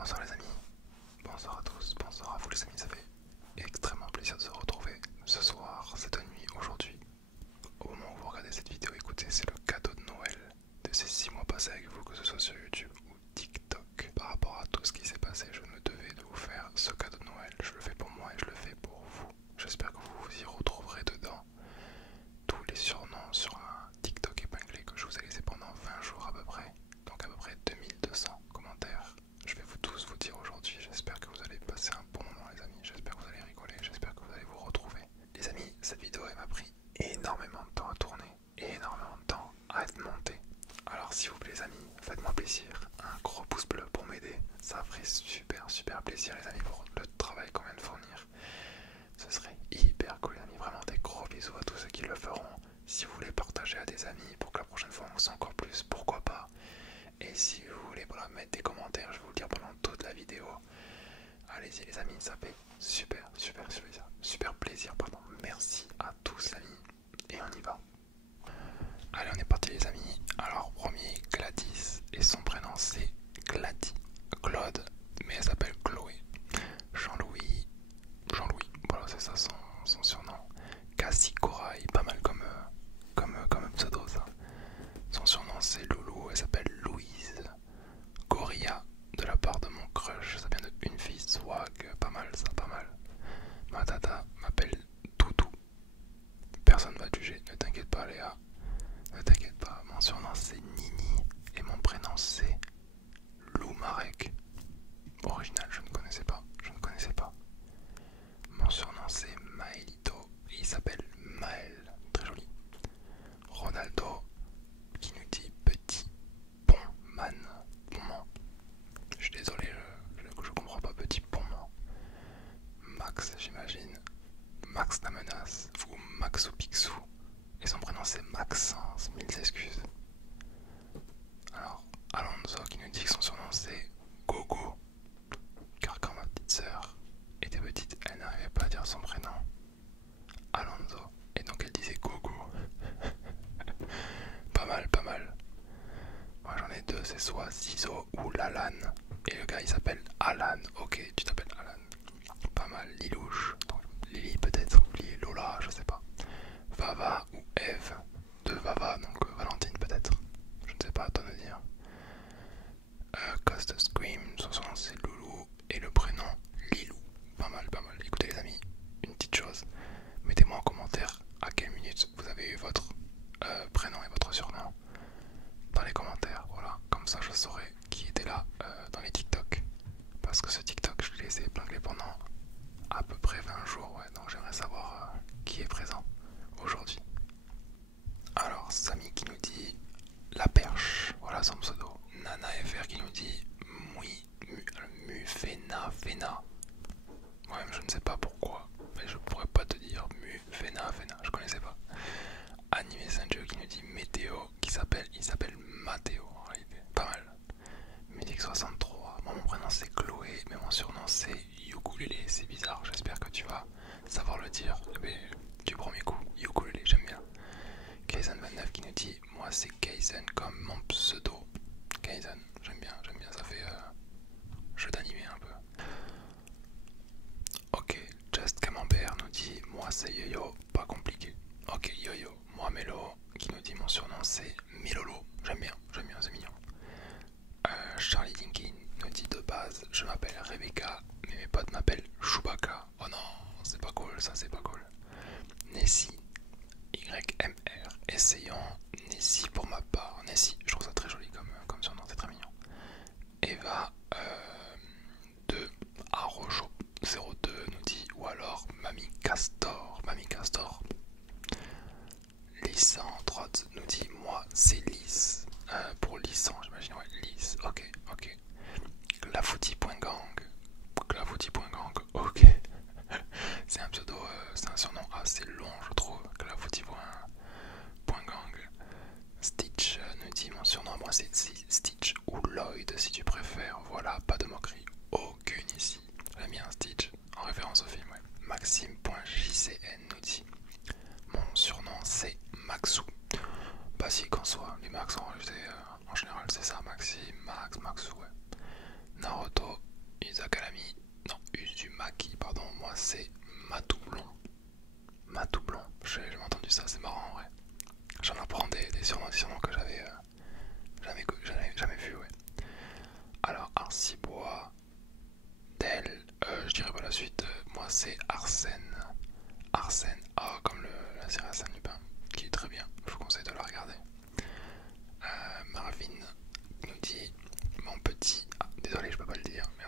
Bonsoir les amis, bonsoir à tous, bonsoir à vous les amis, ça fait extrêmement plaisir de se retrouver ce soir, cette nuit, aujourd'hui. Au moment où vous regardez cette vidéo, écoutez, c'est le cadeau de Noël de ces 6 mois passés avec vous, que ce soit sur YouTube ou TikTok. Par rapport à tout ce qui s'est passé, je me devais de vous faire ce cadeau de Noël. Je le fais pour moi et je le fais pour vous. J'espère que vous vous y retrouverez dedans. Tous les surnoms sur un TikTok épinglé que je vous ai laissé pendant 20 jours à peu près. Donc à peu près 2200 commentaires. Je vais vous tous vous dire aujourd'hui, j'espère que vous allez passer un bon moment les amis, j'espère que vous allez rigoler, j'espère que vous allez vous retrouver. Les amis, cette vidéo elle m'a pris énormément de temps à tourner, et énormément de temps à être montée. Alors s'il vous plaît les amis, faites-moi plaisir, un gros pouce bleu pour m'aider, ça ferait super plaisir les amis pour le travail qu'on vient de fournir. Ce serait hyper cool les amis, vraiment des gros bisous à tous ceux qui le feront. Si vous voulez partager à des amis pour que la prochaine fois on sait encore plus, pourquoi pas. Et si vous voulez mettre des commentaires, je vais vous le dire pendant toute la vidéo. Allez-y les amis, ça fait super plaisir, pardon. Merci à tous amis. Et on y va. Allez, on est parti les amis. Alors premier, Gladys, et son prénom c'est Glady. Claude, mais elle s'appelle Chloé. Jean-Louis, voilà c'est ça son surnom. Cassie Corail, pas mal comme pseudo ça. Son surnom c'est Loulou, elle s'appelle Louise. Gorilla, de la part de mon crush, ça vient de une fille, swag, pas mal ça, pas mal. Ma tata m'appelle Toutou. Personne va te juger, ne t'inquiète pas Léa. Ne t'inquiète pas, mon surnom c'est Nini et mon prénom c'est Lou Marek. Original, je ne connaissais pas. Mon surnom c'est Maelito et il s'appelle Maël, très joli. Ronaldo qui nous dit petit bon man. Je suis désolé, je comprends pas petit pommon. Max, j'imagine. Max la menace, ou Max ou Picsou. Et son prénom c'est Maxence, mille excuses. Alors, Alonso qui nous dit que son surnom c'est Gogo. Car quand ma petite sœur était petite, elle n'arrivait pas à dire son prénom. Alonso. Et donc elle disait Gogo. Pas mal. Moi j'en ai deux, c'est soit Zizo ou Lalan. Et le gars il s'appelle Alan. Ok, tu t'appelles Alan. Pas mal. Lilouche. Donc, Lily peut-être. Ou Lola, je sais pas. Vava ou Eve. De Vava, donc Valentine peut-être. Je ne sais pas, à toi de dire. Cost Scream, son nom c'est Loulou. Et le prénom Lilou. Pas mal. Écoutez les amis, une petite chose. Mettez-moi en commentaire à quelle minute vous avez eu votre prénom et votre surnom dans les commentaires, voilà, comme ça je saurai qui était là dans les TikTok. Parce que ce TikTok je l'ai laissé épinglé pendant à peu près 20 jours, ouais, donc j'aimerais savoir qui est présent aujourd'hui.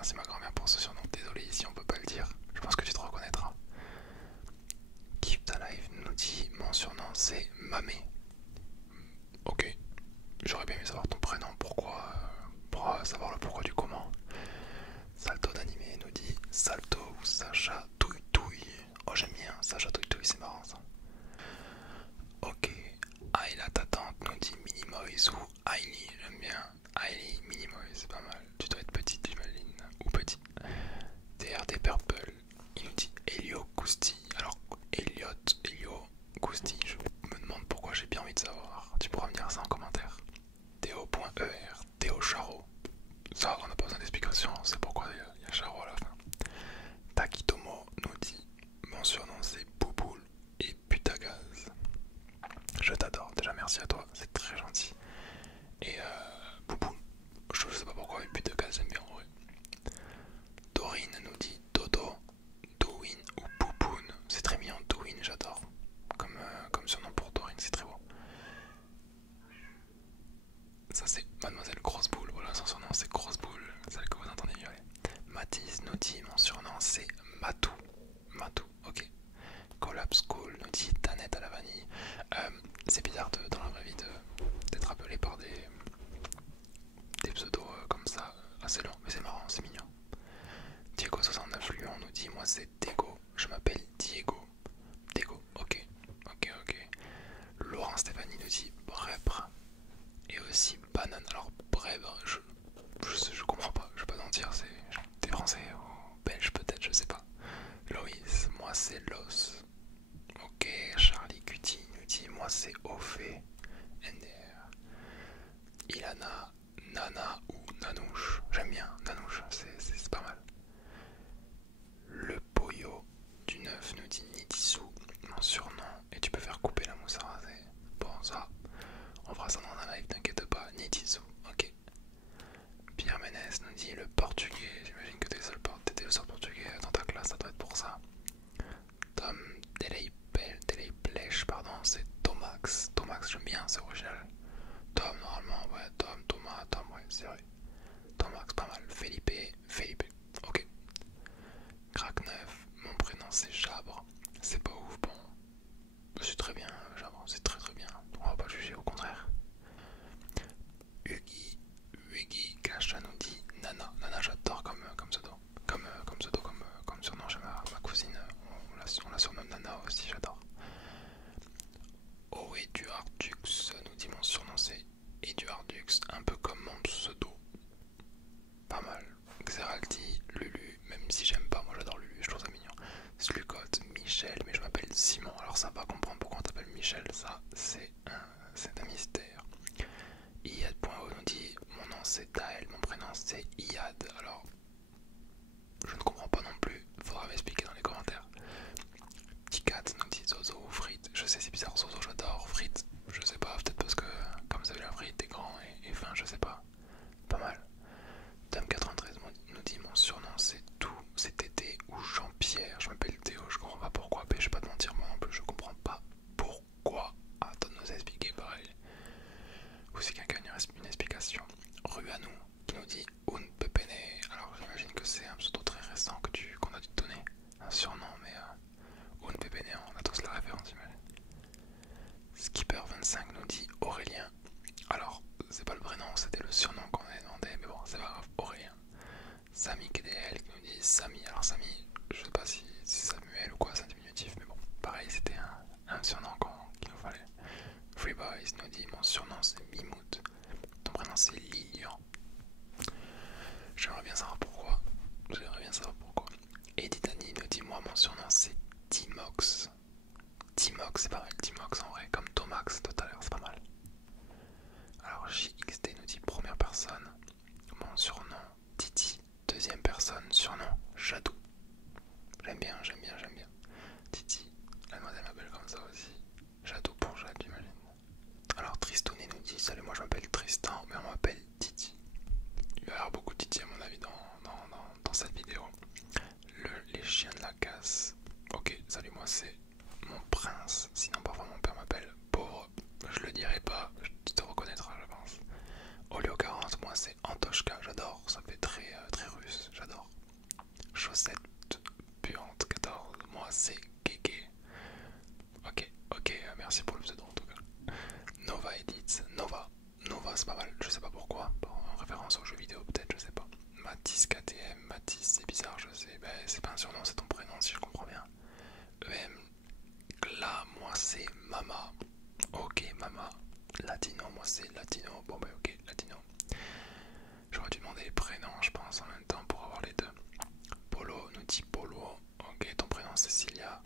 Merci ma grand-mère pour ce surnom. Désolé si on peut pas le dire. Je pense que tu te reconnaîtras. Keep ta life nous dit mon surnom c'est Mamé. Ok. J'aurais bien aimé savoir ton prénom. Pourquoi pour savoir le pourquoi du comment. Salto d'animé nous dit Salto ou Sacha Touille Touille. Oh j'aime bien Sacha Touille Touille, c'est marrant ça. Ok. Ayla ta tante nous dit Minimoise ou Ailey. J'aime bien. Ailey, Minimoise, c'est pas mal. Tu dois être petite j'imagine. Ou petit. TRD Purple. Il nous dit Elio Gusti. Alors Elio Gusti, je me demande pourquoi, j'ai bien envie de savoir. Tu pourras me dire ça en commentaire. Théo.er, Théo Charo. Ça, on n'a pas besoin d'explication, c'est pourquoi il y a Charo à la fin. Takitomo nous dit mon surnom c'est Bouboule et Putagaz. Je t'adore, déjà merci à toi, c'est très gentil. Et Bouboule, je sais pas pourquoi, mais Putagaz j'aime bien en vrai. Dorine nous dit Dodo, Douin ou Bouboune. C'est très mignon, Douin, j'adore. Comme surnom pour Dorine, c'est très beau. Ça c'est Mademoiselle Grosse Boule, voilà son surnom c'est Grosse Boule, celle que vous entendez violer. Mathis nous dit mon surnom c'est Matou. Matou, ok. Collapse School nous dit Tanette à la vanille. C'est bizarre dans la vraie vie d'être appelé par des pseudos comme ça, assez longs, mais c'est marrant, c'est mignon. Diego69 Lyon nous dit moi c'est Diego, je m'appelle Diego. Diego, ok, ok, ok. Laurent Stéphanie nous dit Brèbre. Et aussi banane. Alors Brèbre, je comprends pas, je vais pas mentir, t'es français ou belge peut-être, je sais pas. Loïs, moi c'est Los. Ok, Charlie Cutie nous dit moi c'est Ophé. NDR. Ilana, Nana ou Nanouche. J'aime bien Nanouche, c'est pas mal. Le Poyo du 9 nous dit Nitisou, mon surnom. Et tu peux faire couper la mousse à raser. Bon ça, on fera ça dans un live, t'inquiète pas. Nitisou, ok. Pierre Ménès nous dit le portugais. J'imagine que t'étais le seul portugais dans ta classe, ça doit être pour ça. Tom Delay-Plèche, pardon, c'est Tomax. Tomax, j'aime bien, c'est original. Tom, normalement, ouais, Tom, ouais, c'est vrai. Tomax, pas mal. Felipe, ok. Crack 9, mon prénom c'est Jabre. C'est pas ouf, bon. C'est très bien, Jabre, c'est très très bien. On va pas juger, au contraire. Huggy Cacha nous dit Nana. Nana, j'adore comme pseudo. Comme surnom chez ma cousine. On la surnomme Nana aussi, j'adore. Oh, Eduardux nous dit mon surnom c'est Eduardux, un peu comme mon pseudo. Pas mal. Xeraldi, Lulu, même si j'aime pas, moi j'adore Lulu, je trouve ça mignon. Slucot, Michel, mais je m'appelle Simon, alors ça va comprendre pourquoi on t'appelle Michel, ça c'est un mystère. Iyad.o nous dit mon nom c'est Taël, mon prénom c'est Iyad, alors je ne comprends pas non plus, faudra m'expliquer dans les commentaires. Ticat nous dit Zozo ou Frites, je sais c'est bizarre, Zozo j'adore, Frites, je sais pas, peut-être parce que comme ça la frite est grand et fin, je sais pas, pas mal. Dame93 nous dit mon surnom c'est Tout, c'est Tété ou Jean-Pierre, je m'appelle Théo, je comprends pas pourquoi, mais je vais pas te mentir moi non plus, je comprends pas pourquoi. Attends de nous expliquer pareil. Ou si quelqu'un a une explication. Ruanou qui nous dit Un Pepene. Alors j'imagine que c'est un pseudo très récent qu'on a dû te donner. Un surnom, mais Un Pepene, on a tous la référence, j'imagine. Skipper25 nous dit Aurélien. Alors, c'est pas le vrai nom, c'était le surnom qu'on avait demandé, mais bon, c'est pas grave, Aurélien. Samy KDL qui nous dit Samy. Alors Samy, je sais pas si c'est Samuel ou quoi, c'est un diminutif, mais bon, pareil, c'était un surnom qu'il nous fallait. Freeboys nous dit mon surnom c'est Mimout, ton prénom c'est Lilian. J'aimerais bien savoir pourquoi. Et Titani nous dit moi mon surnom c'est Timox. Timox c'est pas mal, Timox en vrai, comme Tomax tout à l'heure, c'est pas mal. Alors JXD nous dit première personne, mon surnom Titi. Deuxième personne, surnom Jadou. J'aime bien. Titi, la demoiselle m'appelle comme ça aussi. Jadou pour Jade, j'imagine. Alors Tristouni nous dit salut, moi je m'appelle Tristan, mais on m'appelle Titi. Il va y avoir beaucoup de Titi à mon avis dans cette vidéo. Les chiens de la casse. Ok, salut, moi c'est mon prince. Sinon parfois mon père m'appelle pauvre. Je le dirai pas, tu te reconnaîtras je pense. Olio 40, moi c'est Antoshka, j'adore, ça fait très russe, j'adore. chaussette puante 14. Moi c'est Kéké. Ok, merci pour le pseudo en tout cas. Nova Edits, Nova c'est pas mal, je sais pas pourquoi, en référence aux jeux vidéo peut-être, je sais pas. Matisse KTM, Matisse c'est bizarre, je sais, c'est pas un surnom, c'est ton prénom si je comprends bien. EM, là moi c'est Mama, ok Mama. Latino, moi c'est Latino, bon ok, Latino. J'aurais dû demander les prénoms je pense en même temps pour avoir les deux. Polo nous dit Polo, ok ton prénom c'est Cilia,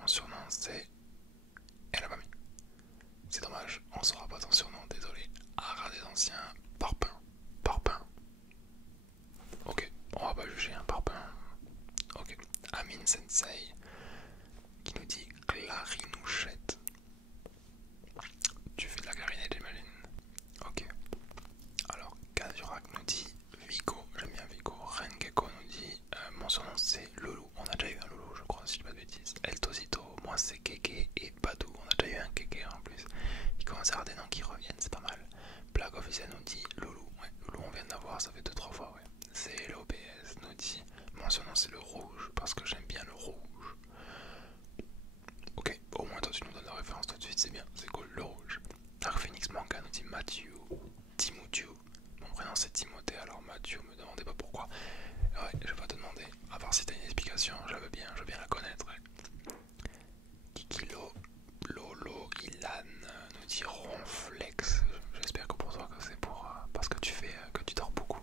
mon surnom c'est Elamami. C'est dommage, on saura pas ton surnom, désolé. Ara des anciens, Parpin. Ok, on va pas juger un Parpin. Ok, Amine Sensei qui nous dit clarinouchette. Tu fais de la clarinette j'imagine. Ok. Alors Kazurak nous dit Vico, j'aime bien Vico. Rengeko nous dit mon surnom c'est Loulou. On a déjà eu un Loulou je crois si je dis pas de bêtises. El Tosito, moi c'est Keke et Badou. On a déjà eu un Keke en plus. Il commence à avoir des noms qui reviennent, c'est pas mal. Blague officielle nous dit Loulou. Ouais, Loulou on vient d'avoir, ça fait 2-3 fois ouais. C'est l'OBS nous dit mon surnom c'est le rouge parce que j'aime bien le rouge. Ok, au moins toi tu nous donnes la référence tout de suite, c'est bien, c'est cool, le rouge. Dark Phoenix Manga nous dit Mathieu, Timothieu. Mon prénom c'est Timothée, alors Mathieu me demandez pas pourquoi. Ouais, je vais pas te demander, à part si t'as une explication, je veux bien la connaître. Ouais. Kikilo, Lolo, Ilan nous dit Ronflex. J'espère que pour toi que c'est pour parce que tu fais que tu dors beaucoup.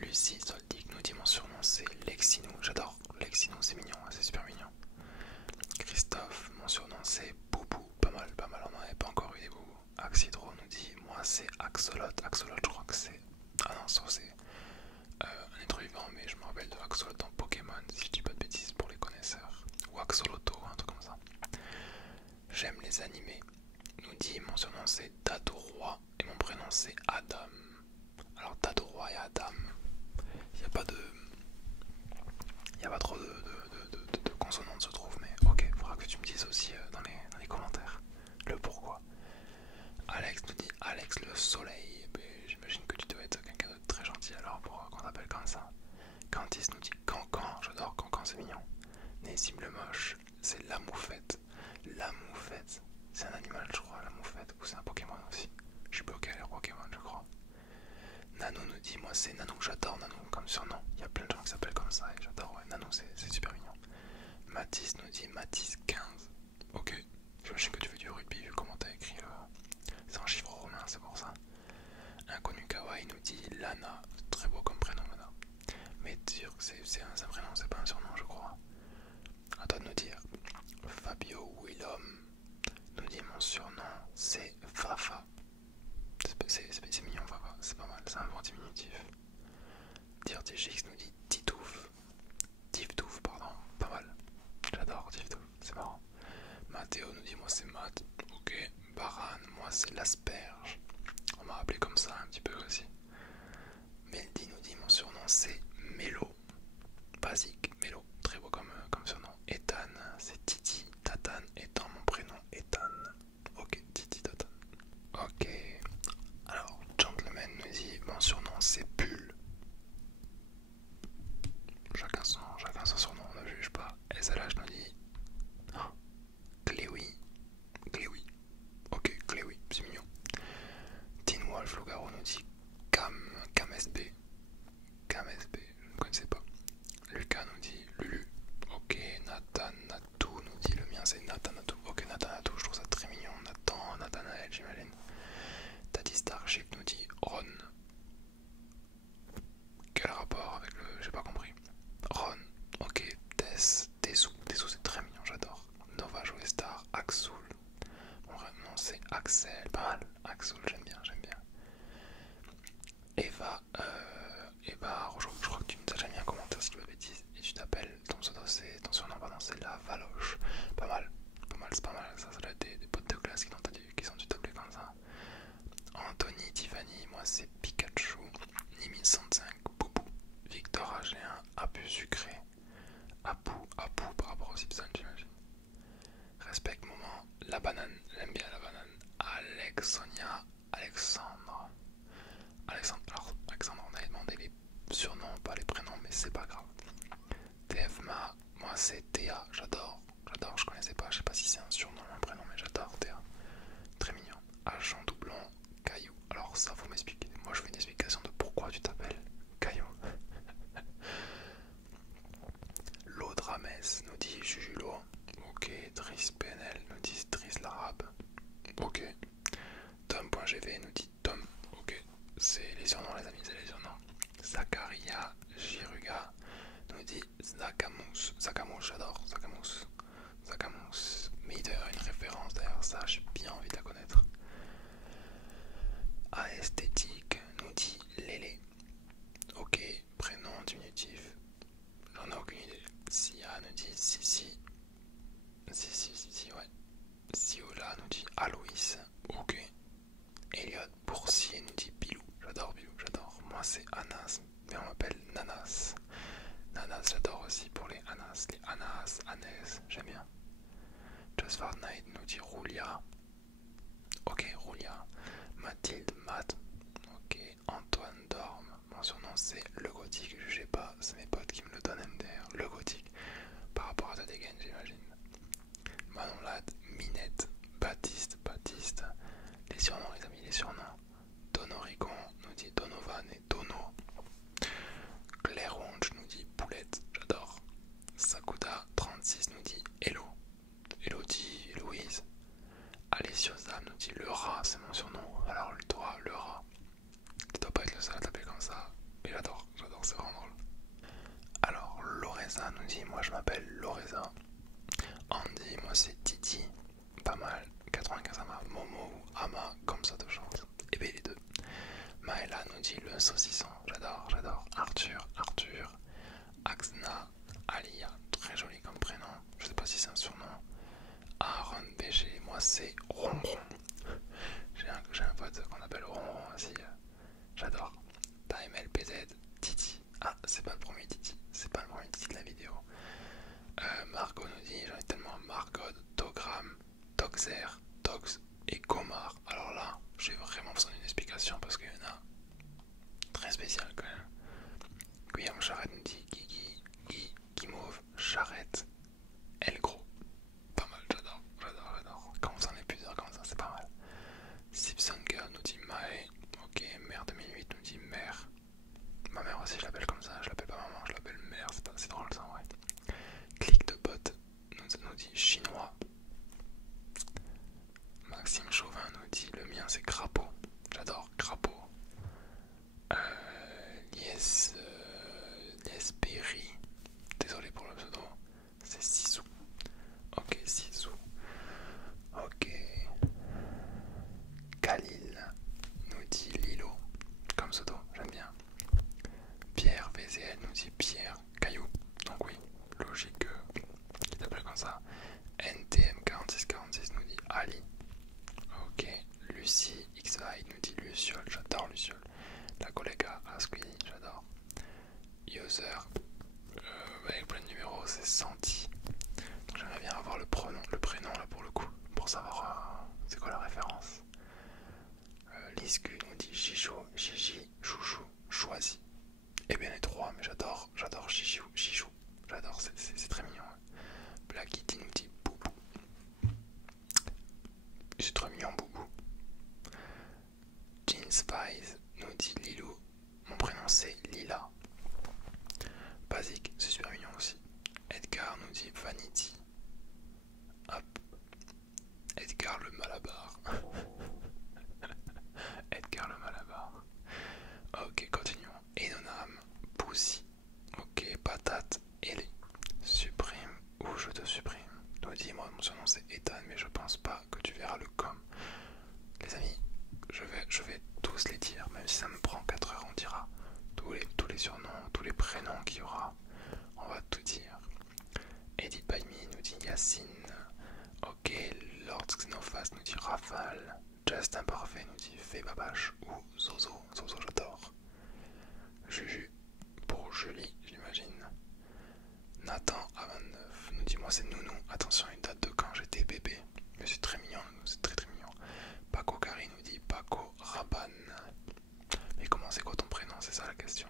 Lucie Soldic nous dit mon surnom c'est Lexinou. J'adore Lexinou, c'est mignon, c'est super mignon. Christophe, mon surnom c'est Boubou. Pas mal, on n'en avait pas encore eu des boubous. Axidro nous dit moi c'est Axolot. Axolot, je crois que c'est. Ah non, ça c'est un être vivant, mais je me rappelle de Axolot dans Pokémon, si je dis pas de bêtises pour les connaisseurs. Ou Axoloto, un truc comme ça. J'aime les animés. Nous dit mon surnom c'est Dadoroy et mon prénom c'est Adam. Alors Dadoroy et Adam, il n'y a pas de. Il n'y a pas trop de consonantes se trouve, mais ok, il faudra que tu me dises aussi dans les commentaires le pourquoi. Alex nous dit Alex le soleil. J'imagine que tu dois être quelqu'un de très gentil alors pour qu'on t'appelle comme ça. Cantis nous dit Cancan, j'adore Cancan, c'est mignon. Nessim le moche, c'est la moufette. La moufette, c'est un animal je crois, la moufette, ou c'est un Pokémon aussi. Je suis bloqué à l'air Pokémon je crois. Nanou nous dit moi c'est Nanou, j'adore Nanou comme surnom. Il y a plein de gens qui s'appellent comme ça et j'adore, ouais, Nanou c'est super mignon. Mathis nous dit Mathis 15. Ok, j'imagine que tu fais du rugby vu comment t'as écrit c'est en chiffre romain, c'est pour ça. Inconnu Kawaii nous dit Lana, très beau comme prénom Lana. Mais dire que c'est un prénom, c'est pas un surnom je crois. À toi de nous dire. Fabio Willom nous dit mon surnom c'est Fafa. C'est mignon Fafa, c'est pas mal, c'est un bon diminutif. Dirtigix nous dit Titouf. Tiftouf, pardon, pas mal. J'adore Tiftouf, c'est marrant. Mathéo nous dit moi c'est Matt. Ok. Baran, moi c'est l'asperge. On m'a appelé comme ça un petit peu aussi. Meldy nous dit mon surnom c'est Mélo. Basique, Mélo, très beau comme surnom. Ethan, c'est Titi. Tatan étant mon prénom Ethan. Ok, Titi Tatan. Ok. Alors, Gentleman nous dit mon surnom c'est Pull. Chacun son surnom, on ne juge pas. SLH nous dit Cléoui. Ok, Cléoui, c'est mignon. Teen Wolf Loup-Garou nous dit Ananas, mais on m'appelle Nanas. Nanas, j'adore aussi pour les Anas, Anès, j'aime bien. Just Fortnite nous dit Roulia. Ok, Roulia. Mathilde, Matt. Ok, Antoine Dorme. Mon surnom c'est Le Gothique, jugez pas, c'est mes potes qui me le donnent MDR. Le Gothique, par rapport à ta dégaine, j'imagine. Manon Lad, Minette, Baptiste. Les surnoms, les amis, les surnoms. Donorigon nous dit Donovan et Dono. Claire Wonge nous dit Poulette, j'adore. Sakuda36 nous dit Hello. Elodie, Héloïse. Alessiosa nous dit Le Rat, c'est mon surnom. Alors toi, Le Rat, tu dois pas être le seul à t'appeler comme ça. Mais j'adore, c'est vraiment drôle. Alors Loreza nous dit moi je m'appelle Loreza. Andy, moi c'est Titi. Pas mal. 95 Ama, Momo ou Ama, comme ça de chance. Et bien les deux. Maëla nous dit Le Saucisson, j'adore. Arthur. Axna, Alia, très joli comme prénom. Je sais pas si c'est un surnom. Aaron BG, moi c'est Ronron. J'ai un pote qu'on appelle Ronron aussi. J'adore. Time LPZ, Titi. Ah, c'est pas le premier Titi. C'est pas le premier Titi de la vidéo. Margot nous dit j'en ai tellement Margot, Togram, Toxer, Tox et Gomar. Alors là, j'ai vraiment besoin d'une explication parce qu'il y en a très spécial quand même. Guillaume Charrette nous dit Guimauve, Charrette, El Gros. Pas mal, j'adore. Quand vous en avez plusieurs comme ça, c'est pas mal. Simpson Girl nous dit Mae. Ok, Mère 2008 nous dit Mère. Ma mère aussi, je l'appelle comme ça. Je l'appelle pas maman, je l'appelle Mère. C'est drôle ça, ouais. Click de bot nous dit Chinois. Maxime Chauvin nous dit le mien c'est Crapaud. J'adore Crapaud. Liespéry. Désolé pour le pseudo. C'est Sissou. Ok, Sissou. Ok. Khalil nous dit Lilo. Comme pseudo, j'aime bien. Pierre VZL nous dit Pierre Caillou. Donc oui, logique qu'il t'appelle comme ça. NTM4646 nous dit Ali. Ok. Lucie XY nous dit Luciole. J'adore Luciole. La collègue à Squeezie, j'adore. User avec plein de numéros, c'est Santi. J'aimerais bien avoir le prénom là pour le coup, pour savoir c'est quoi la référence. Liscu nous dit Chichou, Chichi, Chouchou, Choisi. Et bien les trois, mais j'adore Chichou, j'adore, c'est très mignon. Black Kitty nous dit Boubou. C'est très mignon Boubou. Jean Spice nous dit Lilou. Mon prénom c'est Lila. Basique, c'est super mignon aussi. Edgar nous dit Vanity. Hop. Edgar le Malabar. Edgar le Malabar. Ok, continuons. Enonam, Poussy. Ok, Patate, Ellie. Supprime ou je te supprime. Nous dit moi, mon surnom c'est Ethan, mais je pense pas que tu verras le com. Les amis, je vais tous les dire, même si ça me prend 4 heures, on dira tous les surnoms, tous les prénoms qu'il y aura. On va tout dire. Edit by me nous dit Yacine. Ok, Lord Xenofast nous dit Rafale. Just Imparfait nous dit Fébabache ou Zozo. Zozo, j'adore. Juju pour Julie, j'imagine. Nathan A29 nous dit moi c'est Nounou. Attention, une date de quand j'étais bébé. Mais c'est très mignon, Nounou, c'est très mignon. Paco Cari nous dit Paco Rabanne. Mais comment c'est quoi ton prénom? C'est ça la question.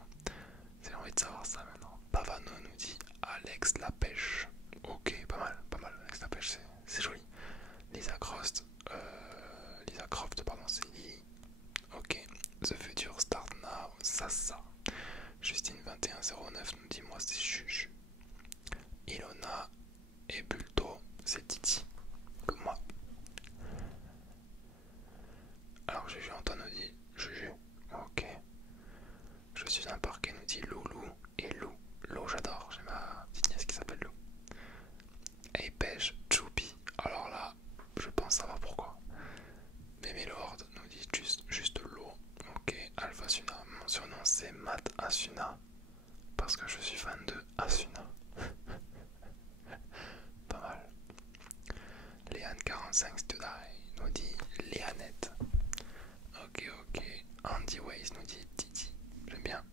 J'ai envie de savoir ça maintenant. Pavano nous dit Alex Lapêche. Ok, pas mal. Alex Lapêche, c'est joli. Lisa Croft, pardon, c'est Lily. Ok. The Future Start Now, Sassa. Justine 2109 nous dit moi c'est Juju. Ilona et Bulto, c'est Titi. Comme moi. Alors Juju Antoine nous dit Juju. Ok. Je suis un parquet nous dit Loulou et Lou. Lou j'adore, j'ai ma petite nièce qui s'appelle Lou. Et pêche Choupi. Alors là, je pense savoir pourquoi. Mémélord nous dit juste l'eau. Ok, Alpha Suna. Mon surnom c'est Matt Asuna. Parce que je suis fan de Asuna. Pas mal. Léane45 to die nous dit Léanette. Ok. Andy Waze nous dit Titi. J'aime bien.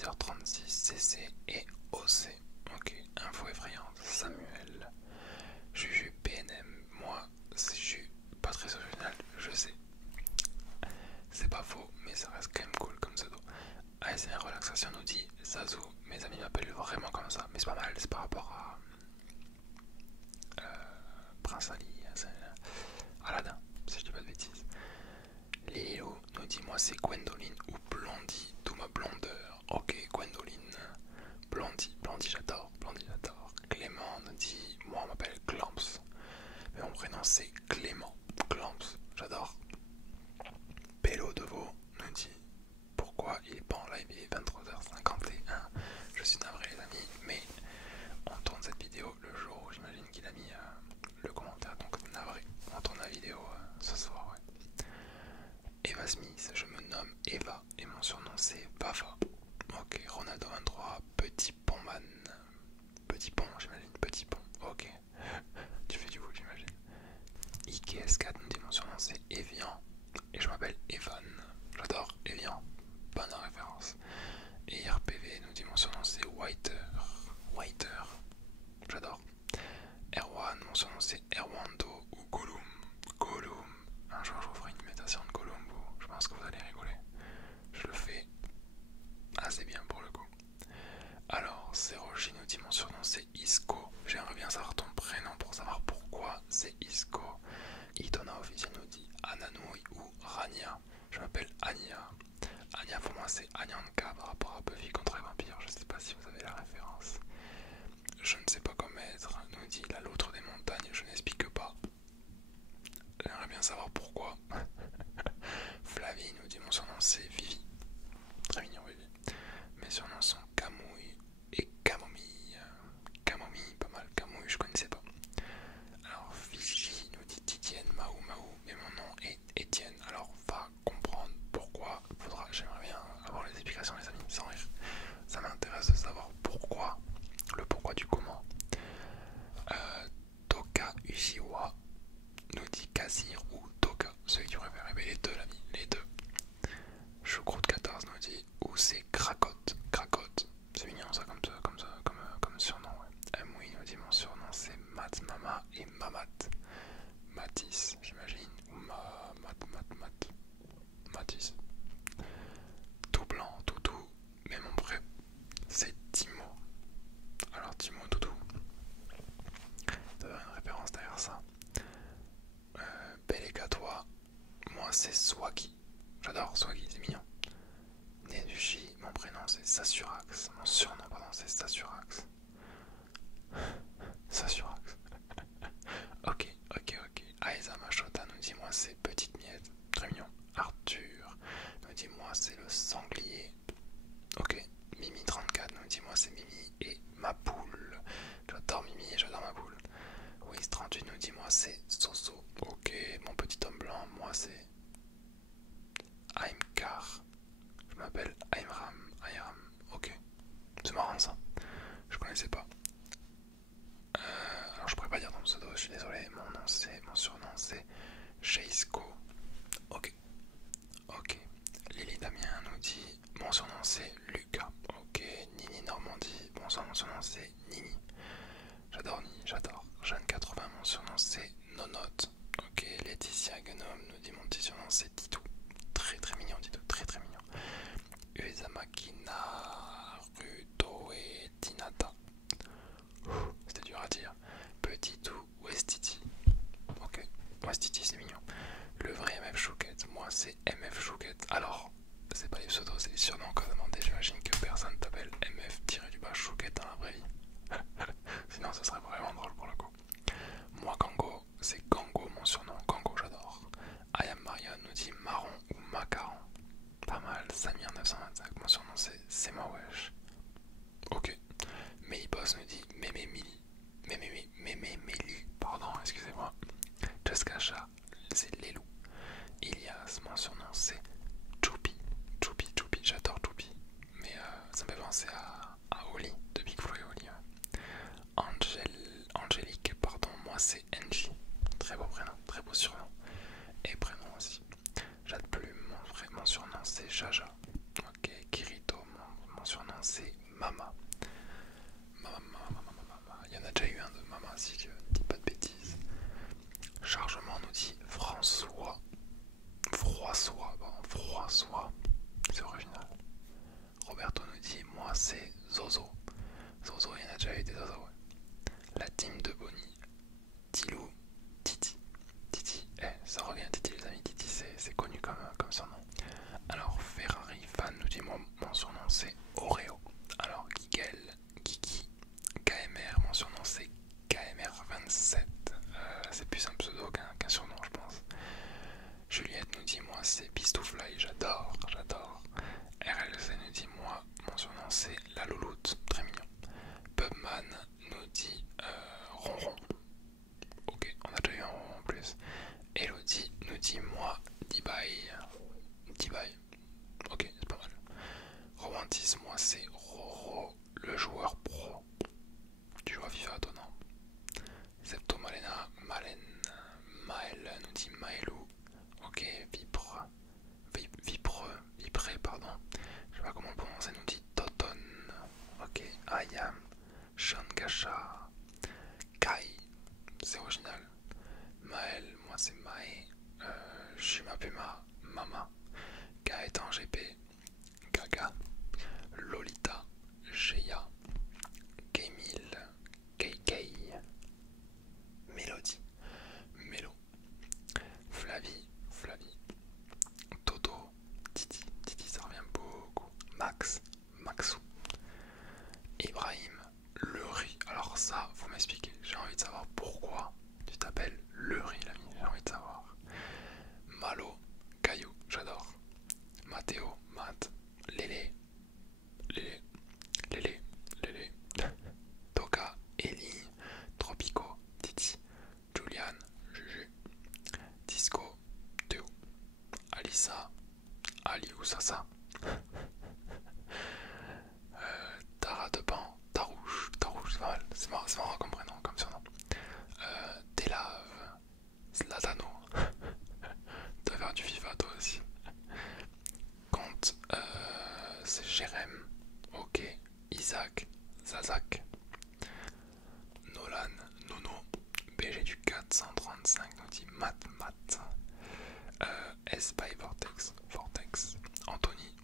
10h36, CC et OC. Ok, info effrayante, Samuel. Juju PNM, moi c'est Juju, pas très original, je sais. C'est pas faux, mais ça reste quand même cool comme pseudo. ASMR Relaxation nous dit Zazu, mes amis m'appellent vraiment comme ça, mais c'est pas mal, c'est par rapport à Prince Ali, Aladdin, si je dis pas de bêtises. Léo nous dit moi c'est Gwendoline ou Blondie, d'où ma blondeur. Ok, Gwendoline, Blondie j'adore, Blondie j'adore. Clément nous dit moi on m'appelle Clamps, mais mon prénom c'est Clément, Clamps, j'adore. Pélo Deveau nous dit pourquoi il est pas en live, il est 23h51. Je suis navré les amis, mais on tourne cette vidéo le jour où j'imagine qu'il a mis le commentaire, donc navré. On tourne la vidéo ce soir, ouais. Eva Smith, je me nomme Eva et mon surnom c'est Vava. Ok, Ronaldo 23, Petit Pontman. Petit Pont, j'imagine, Petit Pont, ok. Tu fais du foot, j'imagine. IKS4 nous dit mon surnom c'est Evian et je m'appelle Evan. J'adore Evian, bonne référence. Et RPV nous dit mon surnom c'est Whiter. Whiter, j'adore. Erwan, mon surnom c'est Erwando ou Gollum. Gollum, un jour je vous ferai une imitation de Gollum, je pense que vous allez rigoler. Je le fais assez bien pour le coup. Alors, Seroji nous dit mon surnom c'est Isco. J'aimerais bien savoir ton prénom pour savoir pourquoi c'est Isco. Itona officiel nous dit Ananoui ou Rania. Je m'appelle Anya. Anya pour moi c'est Anyanka par rapport à Buffy contre les vampires. Je sais pas si vous avez la référence. Je ne sais pas comment être, nous dit la loutre des montagnes, je n'explique pas. J'aimerais bien savoir pourquoi. Flavie nous dit mon surnom c'est Vivi. Très mignon Vivi. Mes surnoms sont Camouille et Camomille. Camomille, pas mal. Camouille, je connaissais pas. Alors Fiji nous dit Titienne, Maou Maou, mais mon nom est Étienne. Alors va comprendre pourquoi. J'aimerais bien avoir les explications les amis, sans rire. Ça m'intéresse de savoir pourquoi. Le pourquoi du comment. Toka Ushiwa nous dit Kazir ou Toka, celui que tu préfères. Mais les deux l'ami, les deux. Choucroute 14 nous dit où c'est Cracotte. Cracotte, c'est mignon ça comme surnom. Ouais. Oui nous dit mon surnom c'est Mat Mama et Mamat. Matisse j'imagine ou Matisse. Tout blanc, toutou, mais mon vrai c'est Timo. Alors Timo Toutou, ça doit avoir une référence derrière ça. Bel toi, moi c'est Swaggy. J'adore Swaggy, c'est mignon. Nedushi, mon prénom c'est Sasurax. Mon surnom pardon c'est Sasurax. Sasurax. Ok. Aesa Machota nous dit moi c'est Petite Miette. Très mignon. Arthur nous dit moi c'est le sanglier. Ok. Mimi34 nous dit moi c'est Mimi et ma poule. J'adore Mimi et j'adore ma poule. Wiz38 nous dit moi c'est Soso. Ok, mon petit homme blanc, moi c'est Aimkar. Je m'appelle Aimram. Ok. C'est marrant ça. Je connaissais pas. Alors je pourrais pas dire ton pseudo, je suis désolé. Mon surnom c'est Sheisco. Ok. Lily Damien nous dit mon surnom c'est Lucas. Ok. Nini Normandie, mon surnom c'est Nini. J'adore Nini, j'adore. Jeanne 80, mon surnom c'est Nonote. Ok. Laetitia Gnome nous dit mon petit surnom c'est Titou. Très mignon Titou, très mignon. Uezamaki Naruto et Tinata. C'était dur à dire. Petit ou Westiti. Ok, Westiti c'est mignon. Le vrai MF Chouquette, moi c'est MF Chouquette. Alors, c'est pas les pseudos, c'est les surnoms qu'on a demandé. J'imagine que personne t'appelle MF-du-bas Chouquette dans la vraie vie. Sinon, ça serait vraiment drôle pour le coup. Moi, Kango, c'est Kango, mon surnom. Kango, j'adore. I am Marion nous dit marron ou macaron. Pas mal. Samir 925, mon surnom c'est moi wesh. Ok. Méliboss nous dit Mémé Méli. Pardon, excusez-moi. Jessica Chat, c'est Lelou. Ilias, mon surnom c'est Choupi. J'adore Choupi. c'est la louloute, très mignon. Pubman nous dit ronron. Ok, on a déjà eu un ronron en plus. Elodie nous dit moi, Dibaï. Dibaï, ok, c'est pas mal. Romantisme, moi c'est Roro, le joueur pro. Tu joues à FIFA toi, non? Septo Malena, Maël nous dit Maëlou. Ok, Vipré, pardon. Je sais pas comment le prononcer, nous dit Toton. Ok, Ayam, Shangasha, Kai, c'est original. Maël, moi c'est Maë. Shuma Puma, Mama. Gaëtan GP, Gaga. Lolita, Géa, Kémil, Keikei, Mélodie, Mélo, Flavie, Toto, Titi ça revient beaucoup, Max, Maxou, Ibrahim, Le Riz. Alors ça, faut m'expliquer, j'ai envie de savoir pourquoi tu t'appelles Le Riz, l'ami, j'ai envie de savoir. Malo, Caillou, j'adore. Mathéo, Matt, Lélé, Toka, Eli, Tropico, Titi, Julian, Juju, Disco, Théo, Alissa, Aliou Sasa, Tara de Pan, Tarouche, c'est pas mal, c'est marrant comme prénom, comme surnom. Delav, Zlatano, tu vas faire du FIFA toi aussi. Compte, c'est Jérém, ok, Isaac, Zazak, Nolan, Nono, BG du 435 nous dit Mat, S by Vortex, Anthony,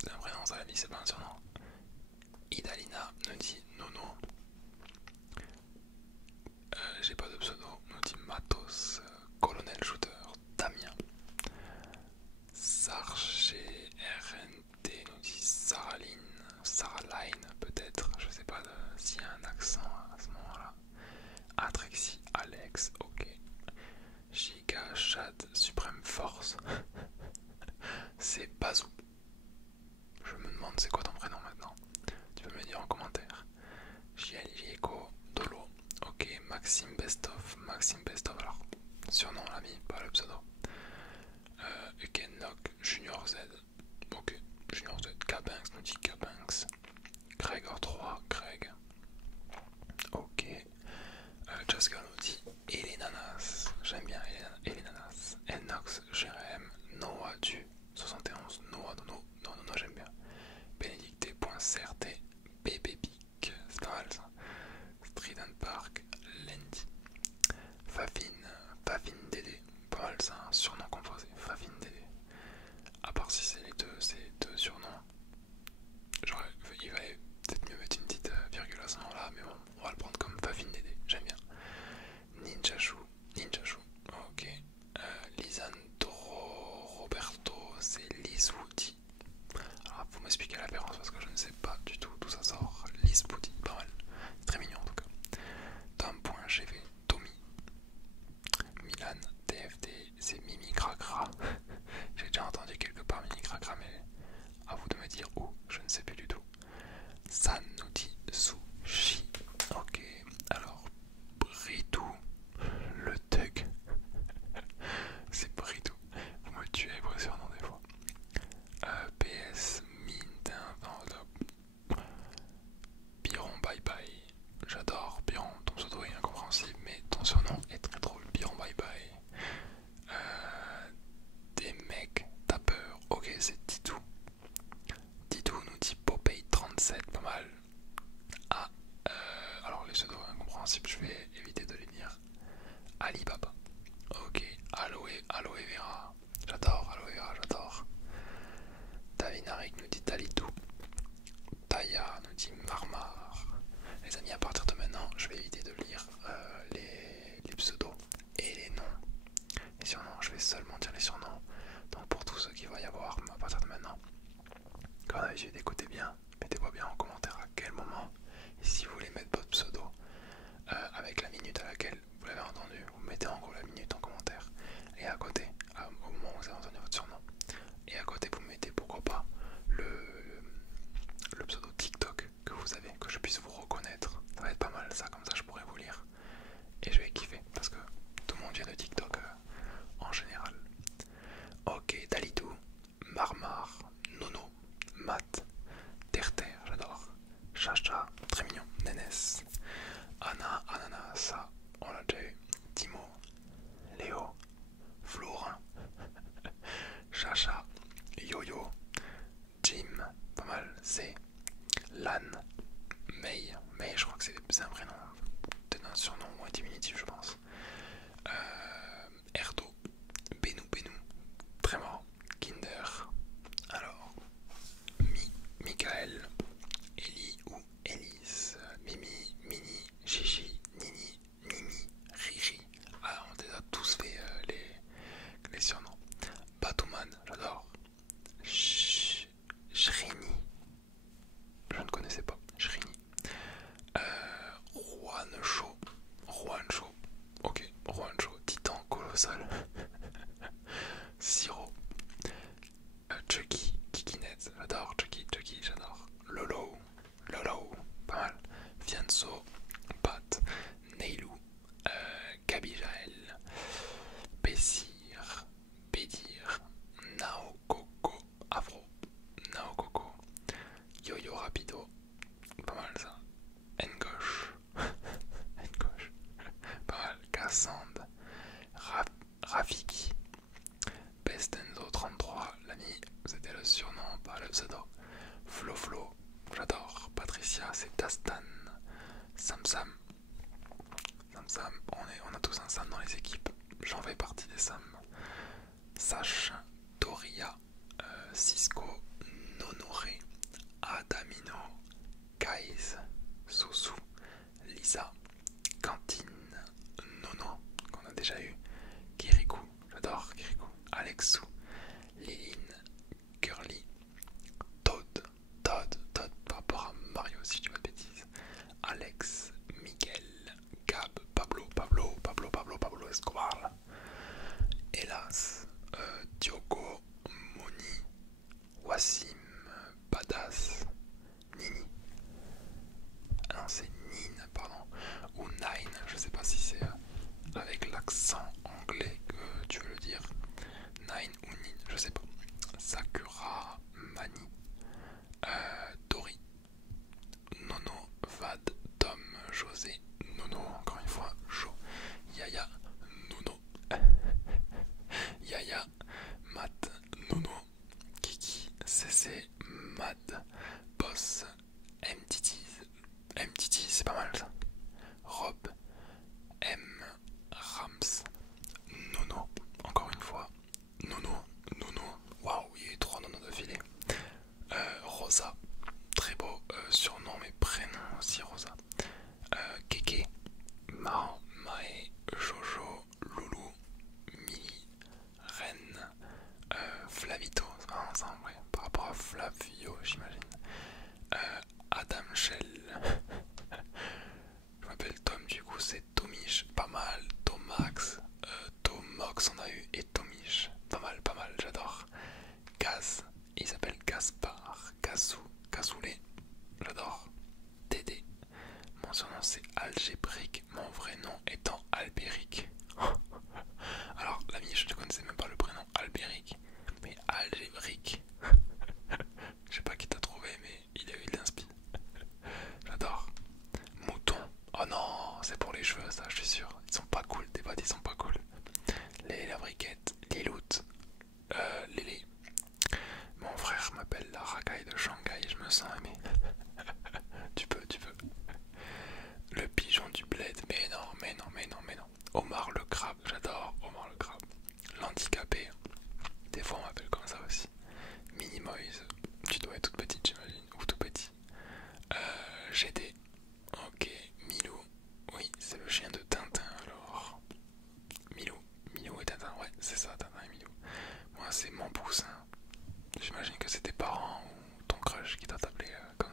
c'est un prénom, ça la vie, c'est pas un surnom. Idalina nous dit Nono, j'ai pas de pseudo, nous dit Matos, Colonel Shooter, Damien, Sarché RNT nous dit Saraline peut-être, je sais pas s'il y a un accent à ce moment-là. Atrexi, Alex, ok. Giga, Chad, Suprême Force. C'est Bazou. Je me demande c'est quoi ton prénom maintenant. Tu peux me le dire en commentaire. Gieko, Dolo, ok. Maxime Bestov, alors surnom l'ami, pas le pseudo. Ukenlock, Junior Z, ok. Junior Z, Kabanks nous dit Kabanks. Gregor 3, Greg, ok. Jaska nous dit Elenanas, j'aime bien Elenanas. Enox, Jérém, Noah du 71, Noah, Nono, j'aime bien. Bénédicté.crt, Bébé Pic, c'est pas mal ça. Strident Park, Lendi. Fafine Dédé, pas mal ça, un surnom composé, Fafine Dédé. À part si c'est ces deux surnoms, il va peut-être mieux mettre une petite virgule à ce moment-là, mais bon, on va le prendre comme Fafine Dédé, j'aime bien. Ninja Chou, ok. Lisandro Roberto, c'est Liswoody. Alors, faut m'expliquer l'apparence parce que je ne sais pas du tout d'où ça sort. Liswoody, pas mal. Très mignon en tout cas. Tom.gv, Tommy. Milan, TFD, c'est Mimi Cracra. J'ai déjà entendu quelque part Mimi Cracra, mais à vous de me dire où, je ne sais plus du tout. San nous dit Sushi. Ok, alors Britou, le Tug. C'est Britou. Vous me tuez vos surnoms des fois. PS, mine d'un Biron bye bye. J'adore Biron, ton pseudo est incompréhensible, mais ton surnom est très drôle. Biron bye bye. Des mecs tapeurs. Ok, c'est Titou. Titou nous dit Popeye 37, pas mal. Ah, alors les pseudos incompréhensibles, je vais éviter de les lire. Alibaba. Ok, Aloe Vera. J'adore Aloe Vera, j'adore. Davinarik nous dit Talitou. Taya nous dit Marmar. Les amis, à partir de maintenant, je vais éviter de lire les pseudos et les noms. Les surnoms, je vais seulement dire les surnoms. Donc pour tous ceux qui vont y avoir à partir de maintenant, comme d'habitude, écoutez bien, mettez-moi bien en commentaire à quel moment, et si vous voulez mettre votre pseudo avec la minute à laquelle vous l'avez entendu, vous mettez en gros la minute en commentaire, et à côté, au moment où vous avez entendu votre surnom, et à côté vous mettez pourquoi pas c'est Lan Mei. Mei, je crois que c'est un prénom, peut-être un surnom ou un diminutif, je pense. Erdo, Benou Benou, très marrant. Kinder, alors Michael, Ellie ou Elise, Mimi, Mini, Gigi, Nini, Mimi, Riri. Ah, on les a tous fait les surnoms. Batouman, j'adore. Shrini, je ne connaissais pas. Shrini. Juancho, Juancho, ok, Juancho, Titan colossal. Siro, Chucky, Kikinette, j'adore Chucky, Chucky, j'adore. Lolo, Lolo, pas mal. Fianso, Pat, Neilou, Gabi Jaël, Bessir, Bédir, Nao Coco, Afro, Nao Coco, Yo-Yo Rapido, pas mal ça. Ngosh, Ngosh, pas mal. Cassandre, Rafiki, Bestenzo 33, l'ami, c'était le surnom, pas le pseudo. Flo Flo, j'adore. Patricia, c'est Dastan. Sam Sam, Sam Sam, on a tous un Sam dans les équipes, j'en fais partie des Sam. Sash, Doria, Cisco, Nonoré, Adamino, Kaiz, Sousou, Lisa, Cantine, Nono, qu'on a déjà eu, Kirikou, j'adore Kirikou, Alexou, Liline, Curly, Todd, par rapport à Mario si je dis pas de bêtises, Alex, Miguel, Gab, Pablo Escobar, Hélas, Diogo, Moni, Wassim, Badass, Nini. Ah non, c'est Nine, pardon. Ou Nine, je sais pas si c'est avec l'accent anglais que tu veux le dire. Nine ou Nine, je sais pas. Sakura, Mani, Dori, Nono, Vad, Tom, José, Nono, encore une fois, Jo, Yaya, Nono, Yaya, Matt, Nono, Kiki, CC, Mad, Boss, MTT, c'est pas mal ça. Rob, M, Rams, Nono, encore une fois, Nono, waouh, il y a eu 3 Nono d'affilée. Rosa, très beau surnom mais prénom aussi Rosa. Keke, Mao, Mae, Jojo, Loulou, Mili, Ren, Flavito, c'est en vrai, par rapport à Flavio j'imagine. Adam Shell, je m'appelle Tom, du coup c'est Tomiche, pas mal. Tomax, Tomox on a eu, et Tomiche, pas mal, j'adore. Gaz, il s'appelle Gaspard, Cassoulet, j'adore. Dédé, mon surnom c'est Algébrique, mon vrai nom étant Albéric. Alors l'ami, je ne connaissais même pas le prénom Albéric, mais Algébrique. Je sais pas qui t'a trouvé, mais il a eu de l'inspi. J'adore. Mouton. Oh non, c'est pour les cheveux ça, je suis sûr. Ils sont pas cool, tes potes ils sont pas cool. La briquette, Lilout, Lélé. Mon frère m'appelle la racaille de Shanghai, je me sens aimé. tu peux. Le pigeon du bled, mais non. Omar le crabe, j'adore Omar le crabe. L'handicapé, des fois on m'appelle comme ça aussi. Minimoise, tu dois être toute petite j'imagine, ou tout petit. GD, ok. Milou, oui c'est le chien de Tintin alors. Milou et Tintin, ouais c'est ça, Tintin et Milou. Moi c'est mon poussin, j'imagine que c'est tes parents ou ton crush qui t'a appelé comme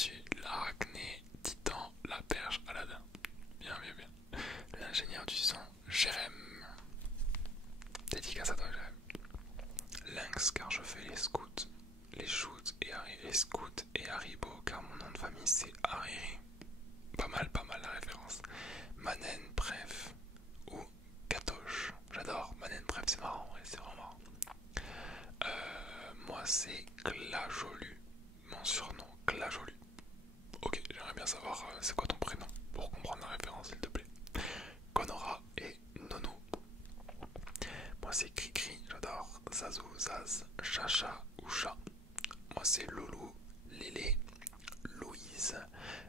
statue, l'arachné, Titan, la perche, Aladdin. Bien, bien, bien. L'ingénieur du son, Jérém. Dédicace à toi, Jérém. Lynx, car je fais les scouts, les shoots les scouts et Haribo, car mon nom de famille c'est Hariri. Pas mal la référence. Manen, bref, ou Katoche. J'adore, Manen, bref, c'est marrant, ouais, c'est vraiment marrant. Moi c'est Glajolu, mon surnom, Glajolu. Ok, j'aimerais bien savoir c'est quoi ton prénom pour comprendre la référence, s'il te plaît. Konora et Nono. Moi c'est Cricri, j'adore. Zazou, Zaz, Chacha ou Chat. Moi c'est Loulou, Lélé, Louise,